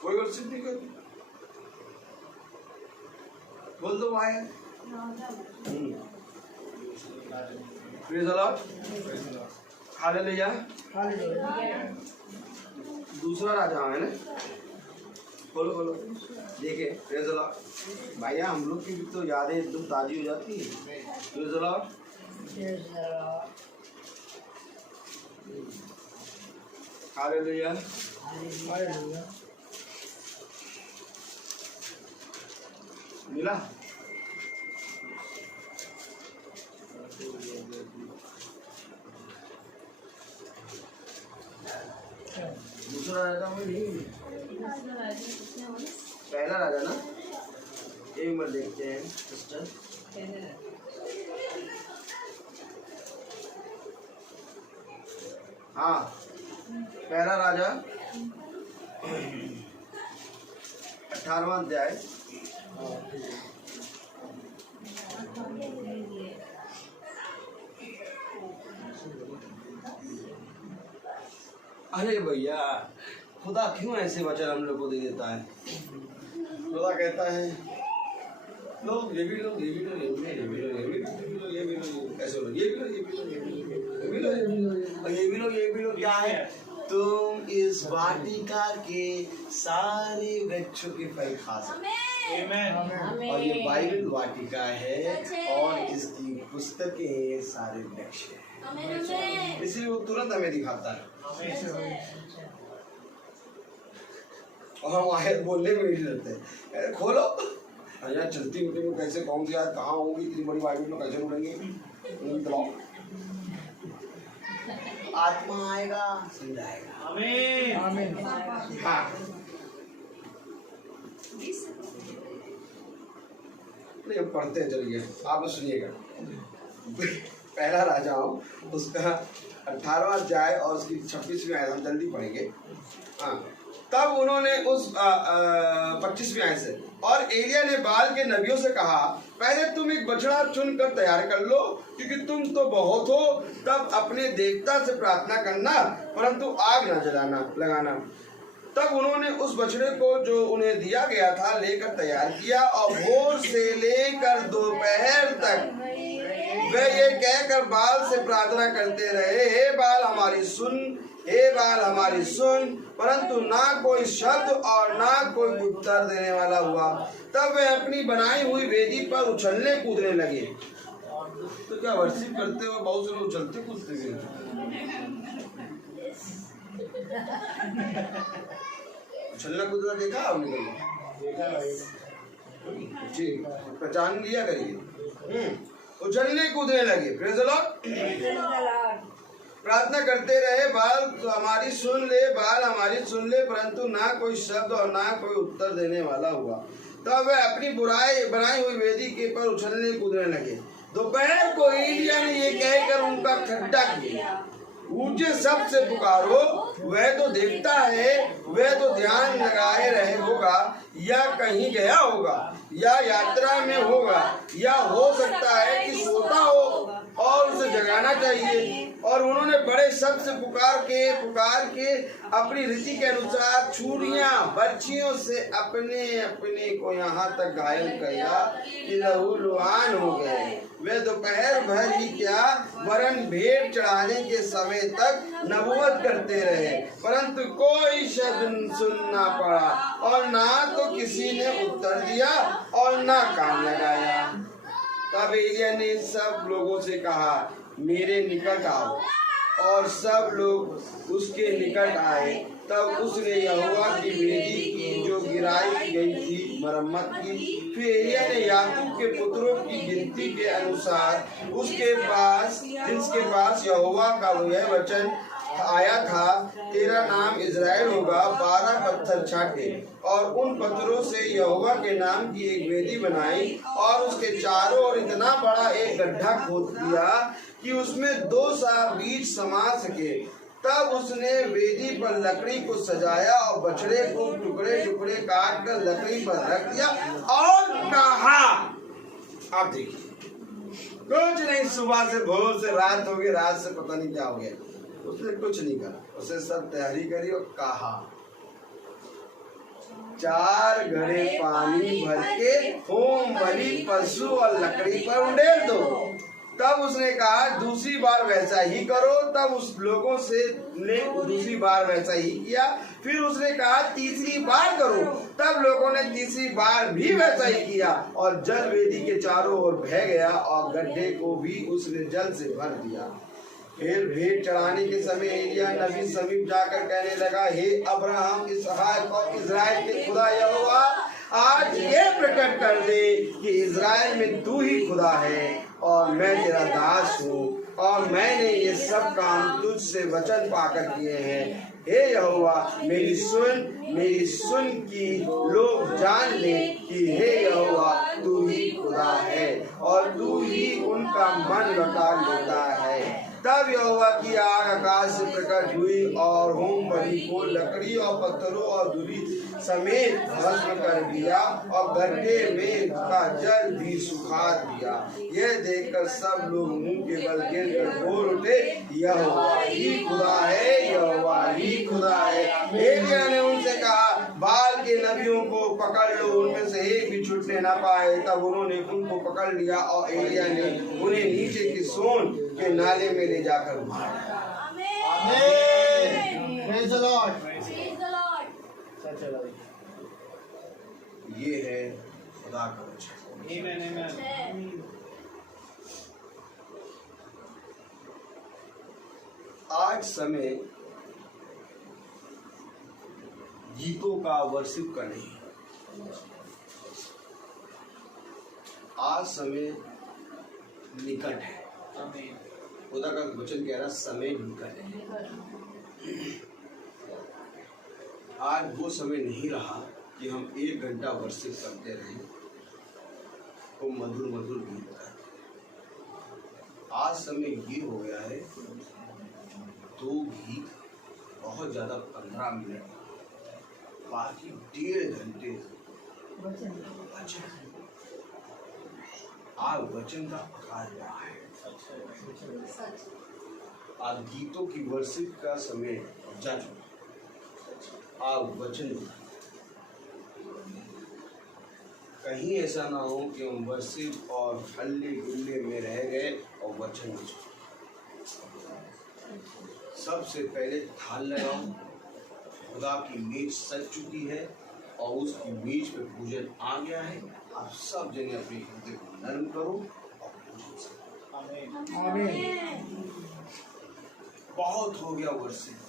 कोई वर्शिप नहीं करी। बोल दो भाई। Praise the Lord. Hallelujah. Hallelujah. दूसरा राजा है ना, बोलो बोलो। देखिए, प्रेज़ द लॉर्ड। भैया हम लोग की भी तो यादें एकदम ताजी हो जाती है। Praise the Lord. Hallelujah. Hallelujah. मिला? दूसरा राजा में नहीं, पहला राजा ना। एक बार देखते हैं सिस्टर। हाँ, पहला राजा 18वां अध्याय। अरे भैया, खुदा क्यों ऐसे वचन हम लोग को दे देता है? खुदा कहता है लोग ये भी लो, ये भी लो, ये भी लो, ये भी लो, ये भी लो, ये भी लो, ऐसे लो, ये भी लो, ये भी लो, ये भी लो, ये भी लो, ये भी लो, ये भी लो। क्या है? तुम इस वाटिका के सारे वृक्षों के फल खा सकते आमेन। और ये बाइबल वाटिका है और इसकी पुस्तकें सारे वृक्ष हैं, इसलिए वो तुरंत हमें दिखाता है और हम आयत बोलने में नहीं डरते। अरे खोलो यार, चलती उठती में कैसे कौन सी आयत कहाँ होगी, इतनी बड़ी बाइबल में कैसे उड़ेंगे, आत्मा आएगा समझाएगा। आमीन। आमीन। हाँ, नहीं हम पढ़ते हैं, चलिए आप सुनिएगा। पहला राजाओं उसका 18वां अध्याय और उसकी 26वीं आयत हम जल्दी पढ़ेंगे। हाँ, तब उन्होंने उस 25वीं आयत से, और एलिया ने बाल के नबियों से कहा, पहले तुम एक बछड़ा चुनकर तैयार कर लो, क्योंकि तुम तो बहुत हो। तब अपने देवता से प्रार्थना करना, परंतु आग न लगाना। तब उन्होंने उस बछड़े को जो उन्हें दिया गया था लेकर तैयार किया, और भोर से लेकर दोपहर तक वे ये कहकर बाल से प्रार्थना करते रहे, हे बाल हमारी सुन, हे बाल हमारी सुन, परंतु ना कोई शब्द और ना कोई उत्तर देने वाला हुआ। तब वे अपनी बनाई हुई वेदी पर उछलने कूदने लगे। तो क्या वर्शिप करते हुए बहुत से लोग उछलते कूदते गए? उछलना कूदना देखा आपने कभी? जी, पहचान लिया करिए। उछलने कूदने लगे। Praise the Lord. प्रार्थना करते रहे, बाल हमारी सुन ले, बाल हमारी सुन ले, परंतु ना कोई शब्द और ना कोई उत्तर देने वाला हुआ। तब वे अपनी बनाई हुई वेदी के पर उछलने कूदने लगे। दोपहर को एलिया ने ये कहकर उनका ठट्ठा किया, ऊंचे शब्द से पुकारो, वह तो देखता है, वह तो ध्यान लगाए रहे होगा, या कहीं गया होगा, या यात्रा में होगा, या हो सकता है कि सोता हो और उसे जगाना चाहिए। और उन्होंने बड़े शब्द से पुकार के अपनी रीति के अनुसार छुरियां बर्छियों से अपने को यहाँ तक घायल किया कि लहूलुहान हो गए। वे दोपहर भर ही क्या वरन भेंट चढ़ाने के समय तक नबूवत करते रहे, परंतु कोई शब्द सुनना पड़ा, और ना तो किसी ने उत्तर दिया और ना कान लगाया। तब एलिया ने सब लोगों से कहा, मेरे निकट आओ, और सब लोग उसके निकट आए। तब उसने यहोवा की वेदी की जो गिराई गई थी मरम्मत की। फिर एलिया ने याकूब के पुत्रों की गिनती के अनुसार जिसके पास यहोवा का यह वचन आया था, तेरा नाम इज़राइल होगा, 12 पत्थर छाटे, और उन पत्थरों से यहोवा के नाम की एक वेदी बनाई, और उसके चारों ओर इतना बड़ा एक गड्ढा खोद दिया कि उसमें 2 सा बीज समा सके। तब उसने वेदी पर लकड़ी को सजाया और बछड़े को टुकड़े टुकड़े काट कर लकड़ी पर रख दिया और कहा, आप देखिए कुछ नहीं, सुबह से भोर से रात हो गई, रात से पता नहीं क्या हो गया, उसने कुछ नहीं करा, उसे सब तैयारी करी और कहा, 4 घड़े पानी भर के होम बलि पशु और लकड़ी पर उंडेल दो। तब उसने कहा, दूसरी बार वैसा ही करो। तब उस लोगों से ने दूसरी बार वैसा ही किया। फिर उसने कहा, तीसरी बार करो। तब लोगों ने तीसरी बार भी वैसा ही किया, और जल वेदी के चारों ओर बह गया, और गड्ढे को भी उसने जल से भर दिया। फिर भेंट चढ़ाने के समय एलिया नबी समीप जाकर कहने लगा, हे अब्राहम, इसहाक और इज़राइल के खुदा यहोवा, आज ये प्रकट कर दे कि इज़राइल में तू ही खुदा है, और मैं तेरा दास हूँ, और मैंने ये सब काम तुझसे वचन पाकर किए हैं। हे यहोवा, मेरी सुन की लोग जान ले कि हे यहोवा, तू ही खुदा है, और तू ही उनका मन लौटा लेता है। तब यहोवा की आग आकाश से प्रकट हुई, और होम बलि को लकड़ी और पत्थरों और धूलि समेत भस्म कर दिया, और गड्ढे में का जल भी सुखा दिया। यह देखकर सब लोग मुंह के बल गिरकर बोल उठे, यहोवा ही खुदा है, यहोवा ही खुदा है। एलिया ने उनसे कहा, बाल के नबियों को पकड़ लो, उनमें से एक भी छूटने न पाए। तब उन्होंने उनको पकड़ लिया, और एलिया ने उन्हें नीचे की सोन के नाले में ले जाकर मारा। Praise the Lord. Praise the Lord. सच है भाई। ये है खुदा का वचन। Amen, amen. Amen. आज समय गीतों का वर्शिप का नहीं, आज समय निकट है। Amen. खुदा का वचन कह रहा समय निकट है। आज वो समय नहीं रहा कि हम 1 घंटा वर्शिप करते रहें तो मधुर मधुर गीत का। आज समय ये हो गया है 2 गीत, बहुत ज्यादा 15 मिनट, बाकी 1.5 घंटे वचन। आज वचन का आकार रहा है। आज गीतों की वर्शिप का समय जा चुका। आज वचन कहीं ऐसा ना हो कि हम वर्शिप और हल्ले गुल्ले में रह गए और वचन न सुने। सबसे पहले थाल लगाओ, खुदा की मेज सज चुकी है और उसकी मेज पे भोजन आ गया है। आप सब जने अपने हृदय को नरम करो और भोजन से। आमीन। बहुत हो गया वर्शिप।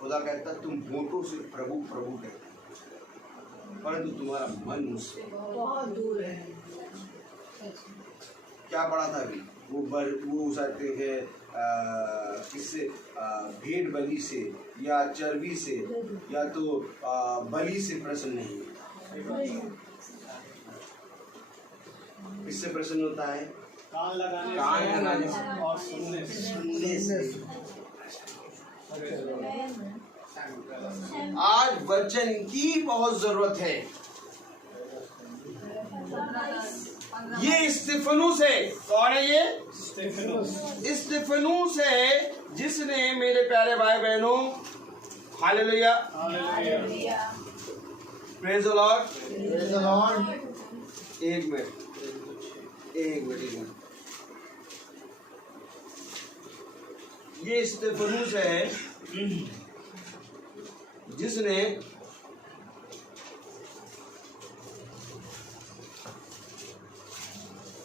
खुदा कहता तुम होठों से प्रभु प्रभु कहते, परंतु तुम्हारा मन मुझसे बहुत दूर है। क्या पढ़ा था अभी? वो उसाते हैं किससे? भेड़ बलि से या चर्बी से या तो बलि से प्रसन्न नहीं है। किससे प्रसन्न होता है? कान लगाने से और सुनने से। सुनने से। आज वचन की बहुत जरूरत है। ये स्तिफनुस है। कौन है ये? स्तिफनुस है जिसने, मेरे प्यारे भाई बहनों, hallelujah, hallelujah. Praise the Lord. Praise the Lord. एक मिनट। ये स्तिफनुस है जिसने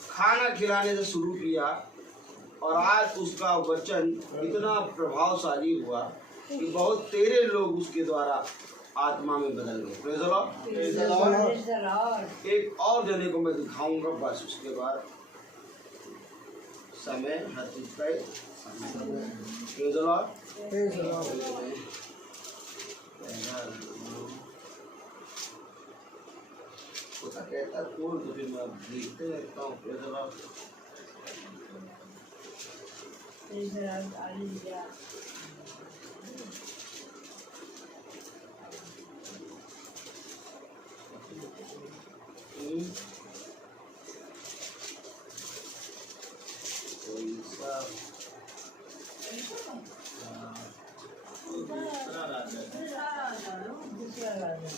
खाना खिलाने से शुरू किया और आज उसका वचन इतना प्रभावशाली हुआ कि बहुत तेरे लोग उसके द्वारा आत्मा में बदल गए। Praise the Lord. Praise the Lord. Praise the Lord. एक और जने को मैं दिखाऊंगा, बस उसके बाद समय praise the Lord. Praise the Lord. उसका कहता कौन, तो फिर मैं देखते रहता हूँ। Praise the Lord. Praise the Lord. Hallelujah. कोई सा दूसरा राजा है। दूसरा राजा।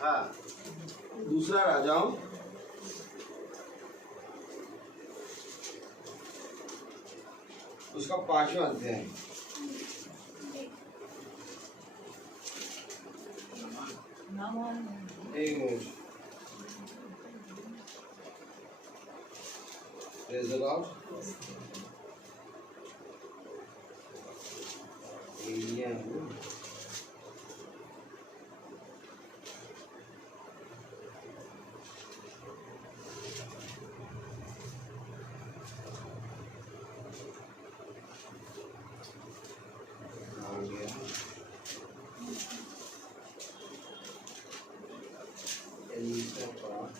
हाँ, दूसरा राजाओं उसका 5वां अध्याय। एक मिनट। Praise the Lord.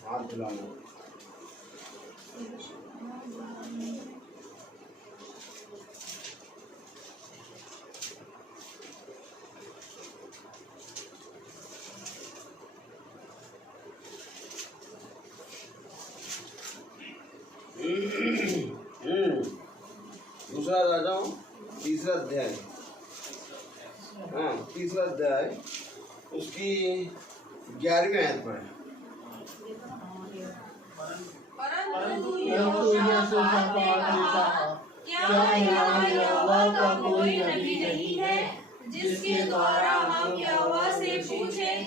हाथ धुलाना। दूसरा राजाओं 3रा अध्याय। हाँ, 3रा अध्याय उसकी 11वीं आयत पर है। परंतु यहोशू ने कहा क्या यहाँ यहोवा का कोई नबी नहीं है जिसके द्वारा हम यहोवा से पूछें?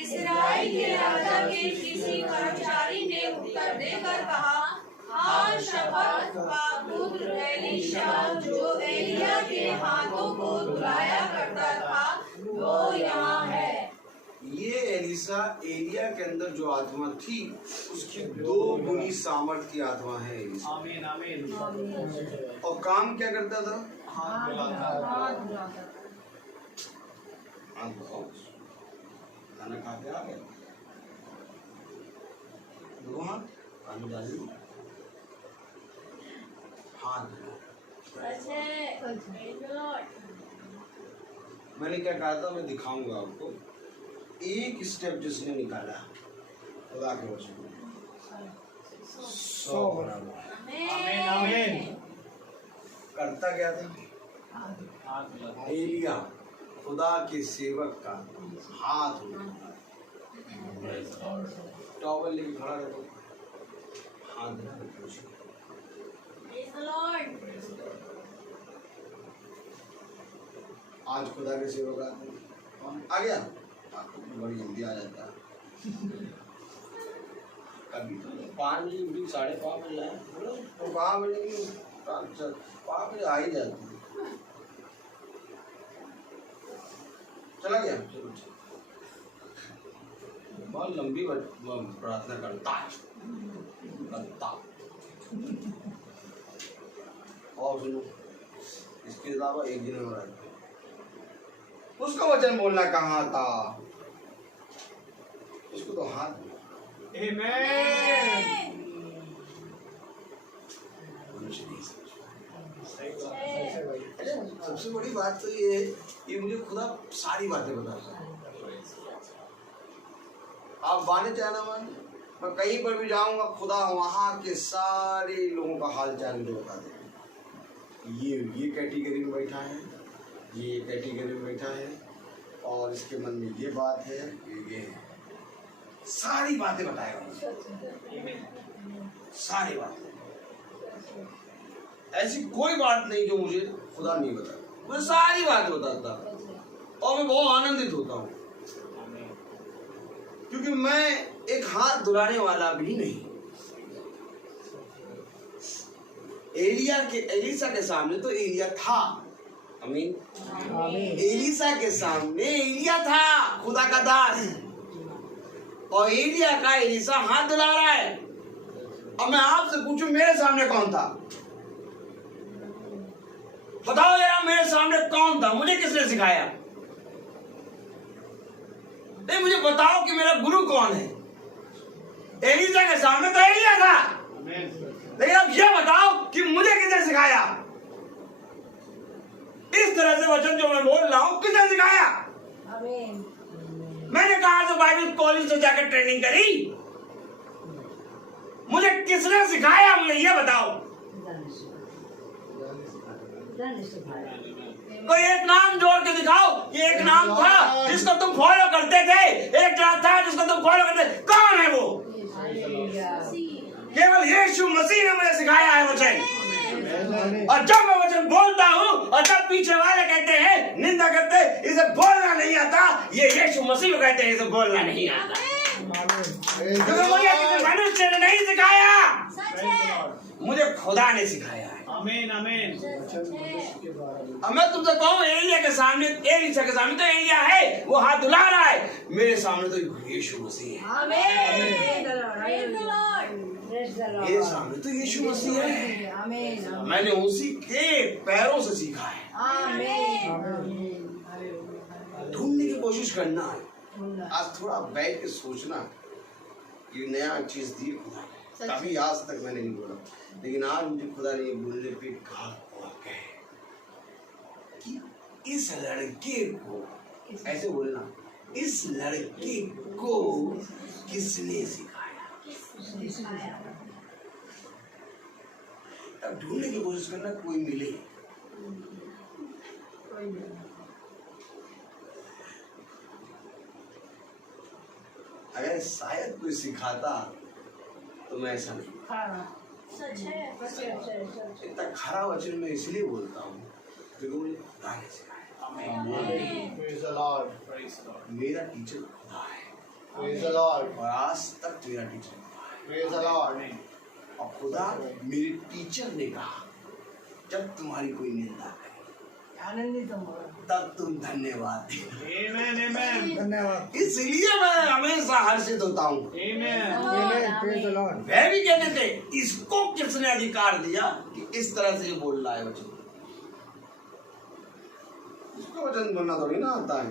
इस्राएल के राजा के किसी कर्मचारी ने उत्तर देकर कहा, हाँ, शफात का पुत्र एलीशा जो एलिया के हाथों को धुलाया करता था वो यहाँ है। ये एलिशा एलिया के अंदर जो आत्मा थी उसकी 2 गुनी सामर्थ की आत्मा है एलिशा। आमीन आमीन। और काम क्या करता था? हाथ मिलाता। हाथ धोओ। खाना खा के आ गया हाथ पानी डाली हाथ मैंने क्या कहा था मैं दिखाऊंगा आपको एक स्टेप जिसने निकाला खुदा के वचन में 100 बराबर। आमीन आमीन। करता क्या था? हाथ मिलाता। एलिया खुदा के सेवक का हाथ टॉवल लेके खड़ा रहता हाथ आज खुदा के सेवक आ गया बड़ी जल्दी आ जाता है। कभी तो 5 बजे उठी 5:30 बजे आए तो 5 बजे 5 बजे आ ही जाती है। चला गया चलो बहुत लंबी प्रार्थना करता और सुनो इसके अलावा एक दिन हो रहा है उसका वचन बोलना कहाँ था? उसको तो हाथ आमीन। सबसे बड़ी बात तो ये है ये मुझे खुदा सारी बातें बताता है। आप माने चाहे ना माने मैं कहीं पर भी जाऊंगा खुदा वहाँ के सारे लोगों का हाल चाल मुझे बता देगा। ये कैटेगरी में बैठा है ये कैटेगरी में बैठा है और इसके मन में ये बात है ये सारी बातें बताएगा मुझे सारी बातें। ऐसी कोई बात नहीं जो मुझे खुदा नहीं बताता मुझे सारी बातें बताता और मैं बहुत आनंदित होता हूँ क्योंकि मैं एक हाथ धुलाने वाला भी नहीं। एलिशा के सामने तो एलिया था। आमीन। एलिशा के सामने एलिया था खुदा का दास और एलिया का एलिशा हाथ धुला रहा है। और मैं आपसे पूछूं मेरे सामने कौन था? बताओ यार मेरे सामने कौन था? मुझे किसने सिखाया? नहीं मुझे बताओ कि मेरा गुरु कौन है? एलिशा के सामने तो एलिया था लेकिन अब ये बताओ कि मुझे किसने सिखाया? इस तरह से वचन जो मैं बोल रहा हूं किसने सिखाया? मैंने कहा तो बाइबल कॉलेज से जाकर ट्रेनिंग करी। मुझे किसने सिखाया? मुझे ये बताओ। कोई एक नाम जोड़ के दिखाओ। ये एक नाम था जिसको तुम फॉलो करते थे। एक नाम था जिसको तुम फॉलो करते थे। कौन है वो? केवल यीशु मसीह ने मुझे सिखाया है वचन। और जब मैं वचन बोलता हूँ और जब पीछे वाले कहते हैं निंदा करते इसे बोलना नहीं आता, ये यीशु मसीह को कहते हैं इसे बोलना नहीं आता। क्योंकि मुझे किसी मनुष्य ने नहीं सिखाया, मुझे खुदा ने सिखाया है। आमीन आमीन। अब मैं तुमसे कहूँ एलिया के सामने एलिशा के सामने तो एलिया है वो हाथ धुला रहा है। मेरे सामने तो यीशु मसीह है। मेरे सामने तो यीशु मसीह है। मैंने उसी के पैरों से सीखा है। ढूंढने की कोशिश करना है। आज थोड़ा बैठ के सोचना ये नया चीज दी खुदा ने। कभी आज तक मैंने नहीं बोला लेकिन आज मुझे खुदा ने बोलने पे कहा कि इस लड़के को ऐसे बोलना, इस लड़के को किसने सिखाया? तब ढूंढने की कोशिश करना कोई मिले। अगर शायद कोई सिखाता तो मैं ऐसा नहीं। सच है। इतना खरा वचन मैं इसलिए बोलता हूँ क्योंकि मुझे खुदा ने सिखाया। Praise the Lord. मेरा टीचर खुदा है Praise the Lord. और आज तक मेरा टीचर खुदा है। Praise the Lord. और खुदा मेरे टीचर ने कहा जब तुम्हारी कोई निंदा करे आनंदित हूँ। तब तुम धन्यवाद देना। Amen, amen, धन्यवाद। इसलिए मैं हमेशा हर्षित होता हूँ। amen. Amen. Praise the Lord. वह भी कहते थे इसको किसने अधिकार दिया कि इस तरह से ये बोल रहा है वचन। इसको वचन बोलना थोड़ी ना आता है।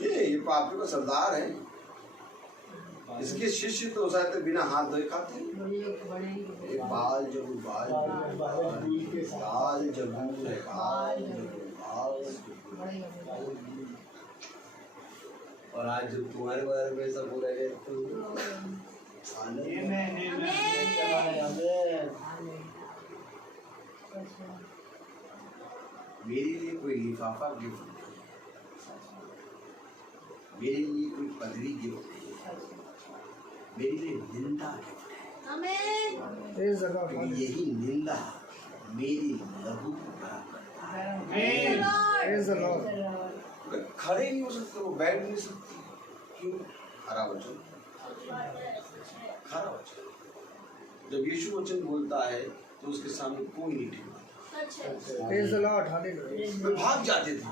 ये पापियों का सरदार है। इसके शिष्य तो शायद बिना हाथ धोए खाते हैं। ये बाल जबू बाल और आज जब तुम्हारे बारे में सब बोला जाए तो Amen, amen. मेरे लिए कोई लिफाफा गिफ्ट नहीं, मेरे लिए कोई पदवी गिफ्ट नहीं, मेरे लिए निंदा गिफ्ट है। आमीन। Praise the Lord. क्योंकि यही निंदा मेरी लहू को खड़ा करता है। Amen. Praise the Lord. वे खड़े नहीं हो सकते, वो बैठ नहीं सकते। क्यों? खरा वचन, खरा वचन। जब यीशु वचन बोलता है तो उसके सामने कोई नहीं टिकता। सच है। Praise the Lord. Hallelujah. वे भाग जाते थे।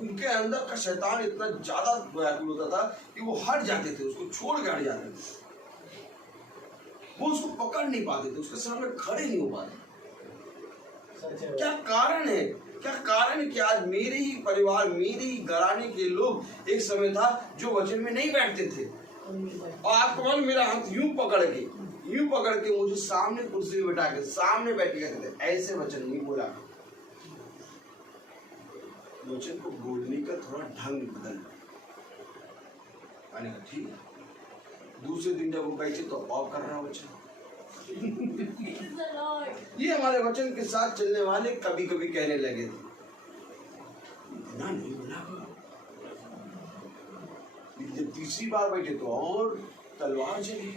उनके अंदर का शैतान इतना ज्यादा व्याकुल होता था कि वो हट जाते थे, उसको छोड़ के हट जाते थे। वो उसको पकड़ नहीं पाते थे, उसके सामने खड़े नहीं हो पाते। क्या कारण है? क्या कारण है कि आज मेरे ही परिवार, मेरे ही घराने के लोग एक समय था जो वचन में नहीं बैठते थे और आपको मालूम मेरा हाथ यूं पकड़ के मुझे सामने कुर्सी में बैठा के सामने बैठ के कहते थे ऐसे वचन नहीं बोला। वचन को बोलने का थोड़ा ढंग बदल। मैंने कहा ठीक है। दूसरे दिन जब वो बैठे तो और कर रहा वचन। Praise the Lord. ये हमारे वचन के साथ चलने वाले कभी कभी कहने लगे थे इतना नहीं बोला। जब तीसरी बार बैठे तो और तलवार चली।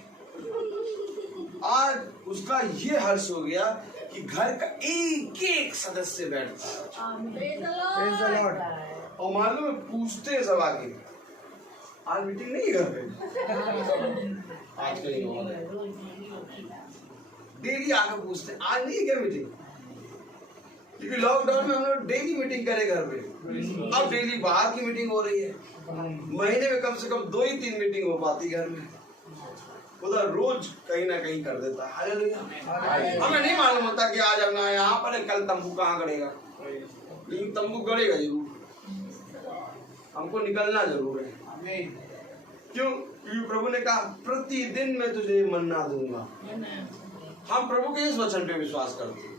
आज उसका ये हर्ष हो गया कि घर का एक एक सदस्य बैठता है Praise the Praise the Lord. Lord. और मालूम है पूछते हैं सब आके आज मीटिंग नहीं है घर पे। आज कहीं और है। डेली आकर पूछते हैं आज नहीं है क्या मीटिंग, क्योंकि लॉकडाउन में हम लोग डेली मीटिंग करे घर पे। अब डेली बाहर की मीटिंग हो रही है। महीने में कम से कम 2 ही 3 मीटिंग हो पाती घर में। उधर रोज कहीं ना कहीं कर देता है। हालेलुया। हमें नहीं मालूम होता कि आज हम यहाँ पर है, कल तंबू कहाँ गड़ेगा, लेकिन तंबू गड़ेगा जरूर। हमको निकलना जरूर है। क्यों? क्योंकि प्रभु ने कहा प्रतिदिन मैं तुझे मन्ना दूंगा। हम प्रभु के इस वचन पे विश्वास करते हैं।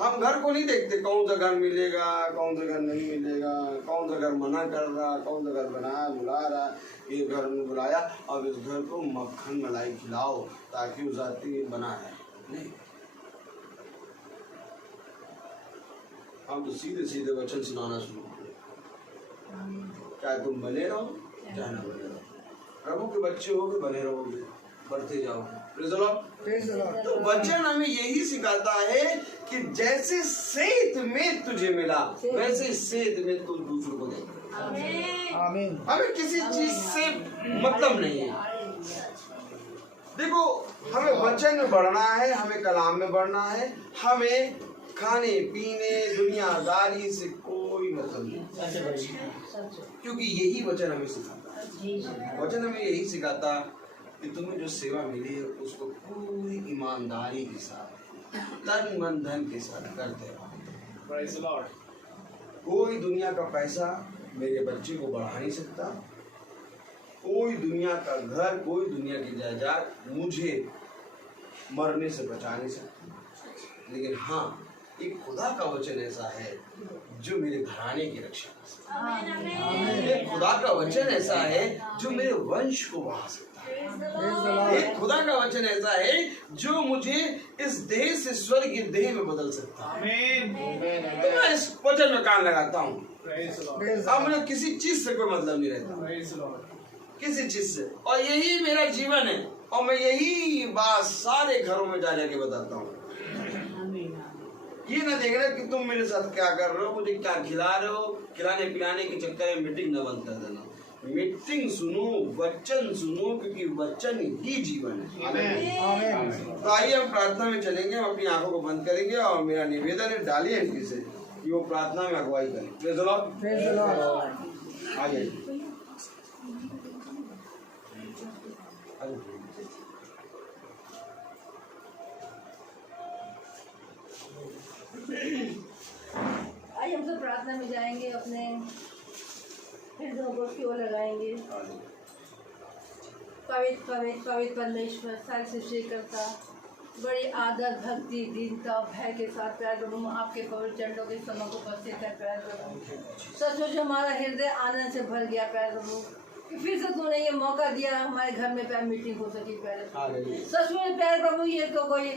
हम घर को नहीं देखते कौन सा घर मिलेगा, कौन सा घर नहीं मिलेगा, कौन सा घर मना कर रहा, कौन सा घर बनाया बुला रहा। ये घर में बुलाया अब इस घर को मक्खन मलाई खिलाओ ताकि उस जाति बना है। नहीं, हम तो सीधे सीधे वचन सुनाना शुरू कर दें। चाहे तुम बने रहो चाहे ना बने रहो, प्रभु के बच्चे हो के बने रहोगे, बढ़ते जाओगे। Praise the Lord. Praise the Lord. तो वचन हमें यही सिखाता है कि जैसे सेहत में तुझे मिला वैसे सेहत में तुम दूसरों को दे। आमीन। Amen. हमें किसी चीज से मतलब नहीं है। देखो हमें वचन में बढ़ना है, हमें कलाम में बढ़ना है, हमें खाने पीने दुनियादारी से कोई मतलब नहीं, क्योंकि यही वचन हमें सिखाता है। वचन हमें यही सिखाता कि तुम्हें जो सेवा मिली है उसको पूरी ईमानदारी के साथ तन मन धन के साथ करते रहो। Praise the Lord. कोई दुनिया का पैसा मेरे बच्चे को बढ़ा नहीं सकता, कोई दुनिया का घर, कोई दुनिया की जायदाद मुझे मरने से बचा नहीं सकती। लेकिन हाँ, एक खुदा का वचन ऐसा है जो मेरे घराने की रक्षा कर सकता आमीन। है। आमीन। एक खुदा का वचन ऐसा है जो मेरे वंश को बढ़ा सकता है। Praise the Praise the Lord. Lord. एक खुदा का वचन ऐसा है जो मुझे इस देह से स्वर्ग की देह में बदल सकता है। Amen. तो मैं इस वचन में कान लगाता हूँ। Praise the Lord. Praise the अब Lord. मुझे किसी चीज से कोई मतलब नहीं रहता, Praise the Lord. किसी चीज से, और यही मेरा जीवन है। और मैं यही बात सारे घरों में जा जाके बताता हूँ। ये ना देख रहे कि तुम मेरे साथ क्या कर रहे हो, मुझे क्या खिला रहे हो, खिलाने पिलाने के चक्कर में मीटिंग न बंद कर देना। मीटिंग सुनो, वचन सुनो, क्योंकि वचन ही जीवन है। तो आइए हम प्रार्थना में चलेंगे, हम अपनी आंखों को बंद करेंगे और मेरा निवेदन है, डालिए इनकी से कि वो प्रार्थना में अगुवाई करें। Praise the Lord. Praise the Lord. आइए आइए हम सब प्रार्थना में जाएंगे, अपने हृदयों को क्यों लगाएंगे। पवित्र पवित्र पवित्र परमेश्वर, सारी सृष्टिकर्ता, बड़ी आदर भक्ति दीनता भय के साथ प्यार प्रभु आपके पवित्र चरणों के समक्ष उपस्थित है प्यार प्रभु। सचमुच हमारा हृदय आनंद से भर गया प्यार प्रभु, फिर से तूने ये मौका दिया हमारे घर में प्यार मीटिंग हो सकी प्यारे प्रभु। सचमुच प्यार प्रभु ये तो कोई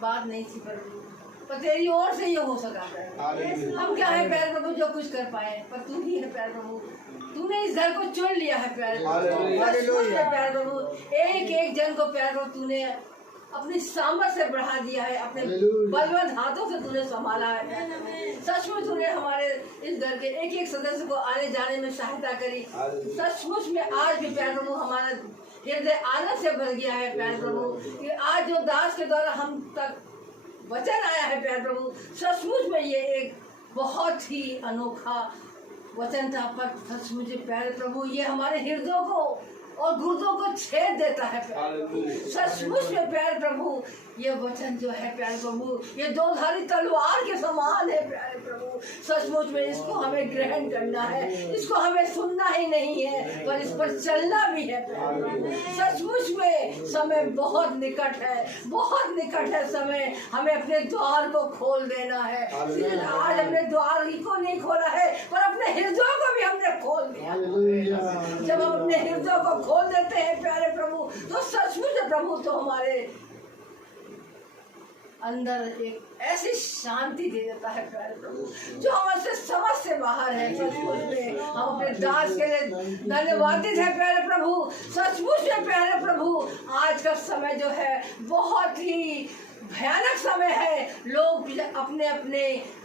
बात नहीं थी प्रभु, पर तेरी ओर से ये हो सका प्यार। हम क्या है प्यार प्रभु जो कुछ कर पाए, पर तू ही है प्यार प्रभु। तूने इस घर को चुन लिया है प्यार प्रभु। प्यार प्रभु एक एक जन को प्यार प्रभु तूने अपनी सामर्थ से बढ़ा दिया है, अपने बलवंत हाथों से तूने संभाला है। सचमुच तूने हमारे इस घर के एक एक सदस्य को आने जाने में सहायता करी। सचमुच में आज भी प्यार प्रभु हमारा हृदय आनंद से भर गया है प्यार प्रभु, कि आज जो दास के द्वारा हम तक वचन आया है प्यार प्रभु, सचमुच में ये एक बहुत ही अनोखा वचन था। पर सचमुच प्यारे प्रभु ये हमारे हृदयों को और गुर्दों को छेद देता है प्यारे। सचमुच में प्यारे प्रभु ये वचन जो है प्यारे प्रभु ये दो-धारी तलवार के समान है प्यारे प्रभु। सचमुच में इसको हमें ग्रहण करना है, इसको हमें सुनना ही नहीं है पर इस पर चलना भी है प्यारे प्रभु। सचमुच में समय बहुत निकट है, बहुत निकट है समय। हमें अपने द्वार को खोल देना है। आज हमने द्वार ही को नहीं खोला है पर अपने हृदयों को भी हमने खोल दिया। जब हम अपने हृदयों को खोल देते हैं प्यारे प्रभु तो सचमुच प्रभु तो हमारे अंदर एक ऐसी शांति दे देता है प्यारे प्रभु जो हमारे समझ से बाहर है। सचमुच में हम अपने दास के लिए धन्यवादित है प्यारे प्रभु। सचमुच में प्यारे प्रभु आज का समय जो है बहुत ही भयानक समय है। लोग अपने अपने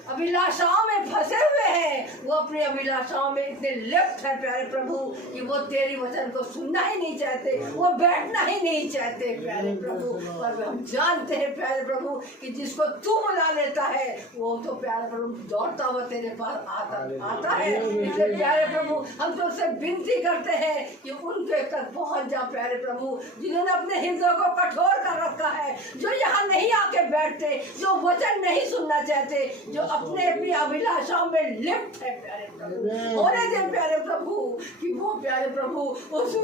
अभिलाषाओं में फंसे हुए हैं, वो अपनी अभिलाषाओं में इतने लिप्त है प्यारे प्रभु कि वो तेरी वचन को सुनना ही नहीं चाहते, वो बैठना ही नहीं चाहते प्यारे प्रभु। पर हम जानते हैं प्यारे प्रभु कि जिसको तू बुला लेता है वो तो प्यारे प्रभु दौड़ता हुआ तेरे पास आता है। इसलिए प्यारे प्रभु हम तुमसे विनती करते हैं कि उनके तक पहुंच जा प्यारे प्रभु, जिन्होंने अपने हृदय को कठोर कर रखा है, जो यहाँ नहीं आके बैठते, जो वचन नहीं सुनना चाहते, जो अपने अपनी अभिलाषाओं में लिप्त है प्यारे प्रभु। होने दे प्यारे प्रभु कि वो प्यारे प्रभु उस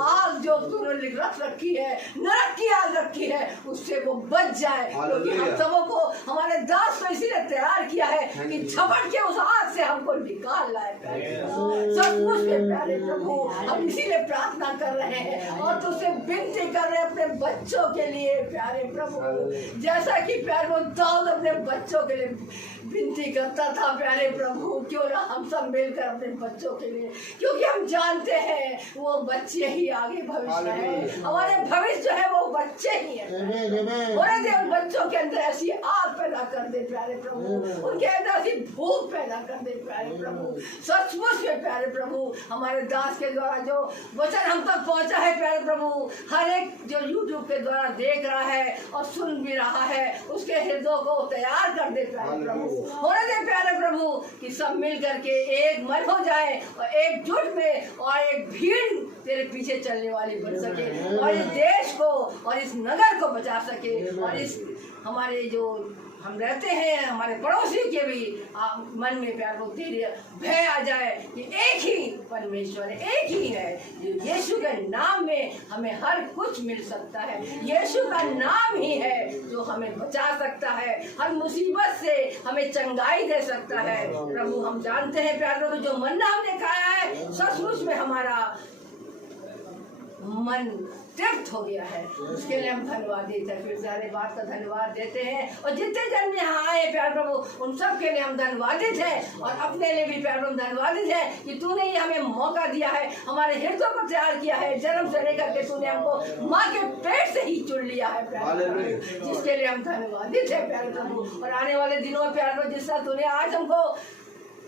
आग जो तूने रख रखी है, नरक की आग रखी है, उससे वो बच जाए। क्योंकि हम सबों को हमारे दास को इसीलिए तैयार किया है कि झपट के उस आग से हमको निकाल लाए प्यारे प्रभु। सचमुच में प्यारे प्रभु हम इसीलिए प्रार्थना कर रहे हैं और तुझसे विनती कर रहे हैं अपने बच्चों के लिए प्यारे प्रभु। जैसा कि प्यारे वो दाऊद अपने बच्चों के लिए विनती करता था प्यारे प्रभु, क्यों ना हम सब मिलकर अपने बच्चों के लिए, क्योंकि हम जानते हैं वो बच्चे ही आगे भविष्य है। हमारे भविष्य जो है वो बच्चे ही है। होने दे उन बच्चों के अंदर ऐसी आग पैदा कर दे प्यारे प्रभु, उनके अंदर ऐसी भूख पैदा कर दे प्यारे प्रभु। सचमुच में प्यारे प्रभु हमारे दास के द्वारा जो वचन हम तक पहुंचा है प्यारे प्रभु, हर एक जो यूट्यूब के द्वारा देख रहा है और सुन भी रहा है उसके हृदयों को तैयार कर दे प्यारे प्रभु। होने दे प्यारे प्रभु कि सब मिल करके एक मन हो जाए और एकजुट में और एक भीड़ तेरे पीछे चलने वाली बन सके और इस देश को और इस नगर को बचा सके और इस हमारे जो हम रहते हैं हमारे पड़ोसी के भी मन में प्यार को तेरे भय आ जाए कि एक ही परमेश्वर है, एक ही है जो यीशु के नाम में हमें हर कुछ मिल सकता है। यीशु का नाम ही है जो हमें बचा सकता है, हर मुसीबत से हमें चंगाई दे सकता है। प्रभु हम जानते हैं प्यार प्रभु जो मन्ना हमने खाया है सचमुच में हमारा मन तृप्त हो गया है, उसके लिए हम धन्यवाद देते हैं। फिर सारे बात का धन्यवाद देते हैं और जितने जन यहाँ आए प्यार प्रभु उन सब के लिए हम धन्यवादित हैं और अपने लिए भी प्यार प्रभु धन्यवादित है कि तूने ही हमें मौका दिया है, हमारे हृदय को तैयार किया है। जन्म से लेकर के तूने हमको माँ के पेट से ही चुन लिया है प्यार प्रभु, जिसके लिए हम धन्यवादित है प्यार प्रभु। और आने वाले दिनों में प्यार प्रभु जिस तरह तूने आज हमको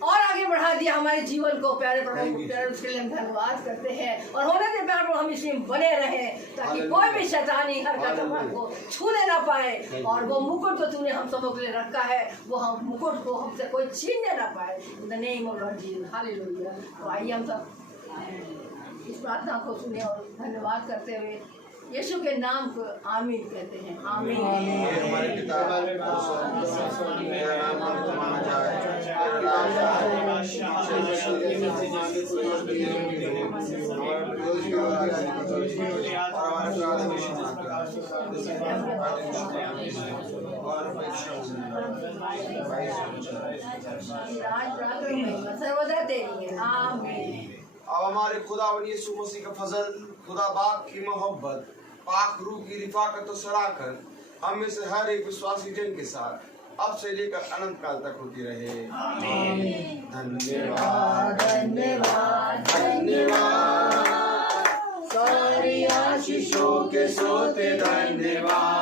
और आगे बढ़ा दिया हमारे जीवन को प्यारे प्रभु, प्यारे उसके लिए हम धन्यवाद करते हैं। और होने दे प्यारे प्रभु हम इसमें बने रहें ताकि कोई भी शैतानी हरकत हमको छूने ना पाए। और वो मुकुट जो तूने हम सबों के लिए रखा है वो हम मुकुट को हमसे कोई छीनने ना पाए। In the name of Lord Jesus, hallelujah. तो आइए हम सब इस प्रार्थना को सुने और धन्यवाद करते हुए यीशु के नाम को आमीन कहते हैं। आमीन। हमारे पिता तेरा नाम पवित्र माना जाए, सर्वदा तेरी है। आमीन। अब हमारे खुदावन यीशु मसीह का फजल, खुदा बाप की मोहब्बत, पाक रूह की रिफाकत और सराहत हम में से हर एक विश्वासी जन के साथ अब से लेकर अनंत काल तक होती रहे। धन्यवाद धन्यवाद धन्यवाद, सारी आशीषों के सोते धन्यवाद।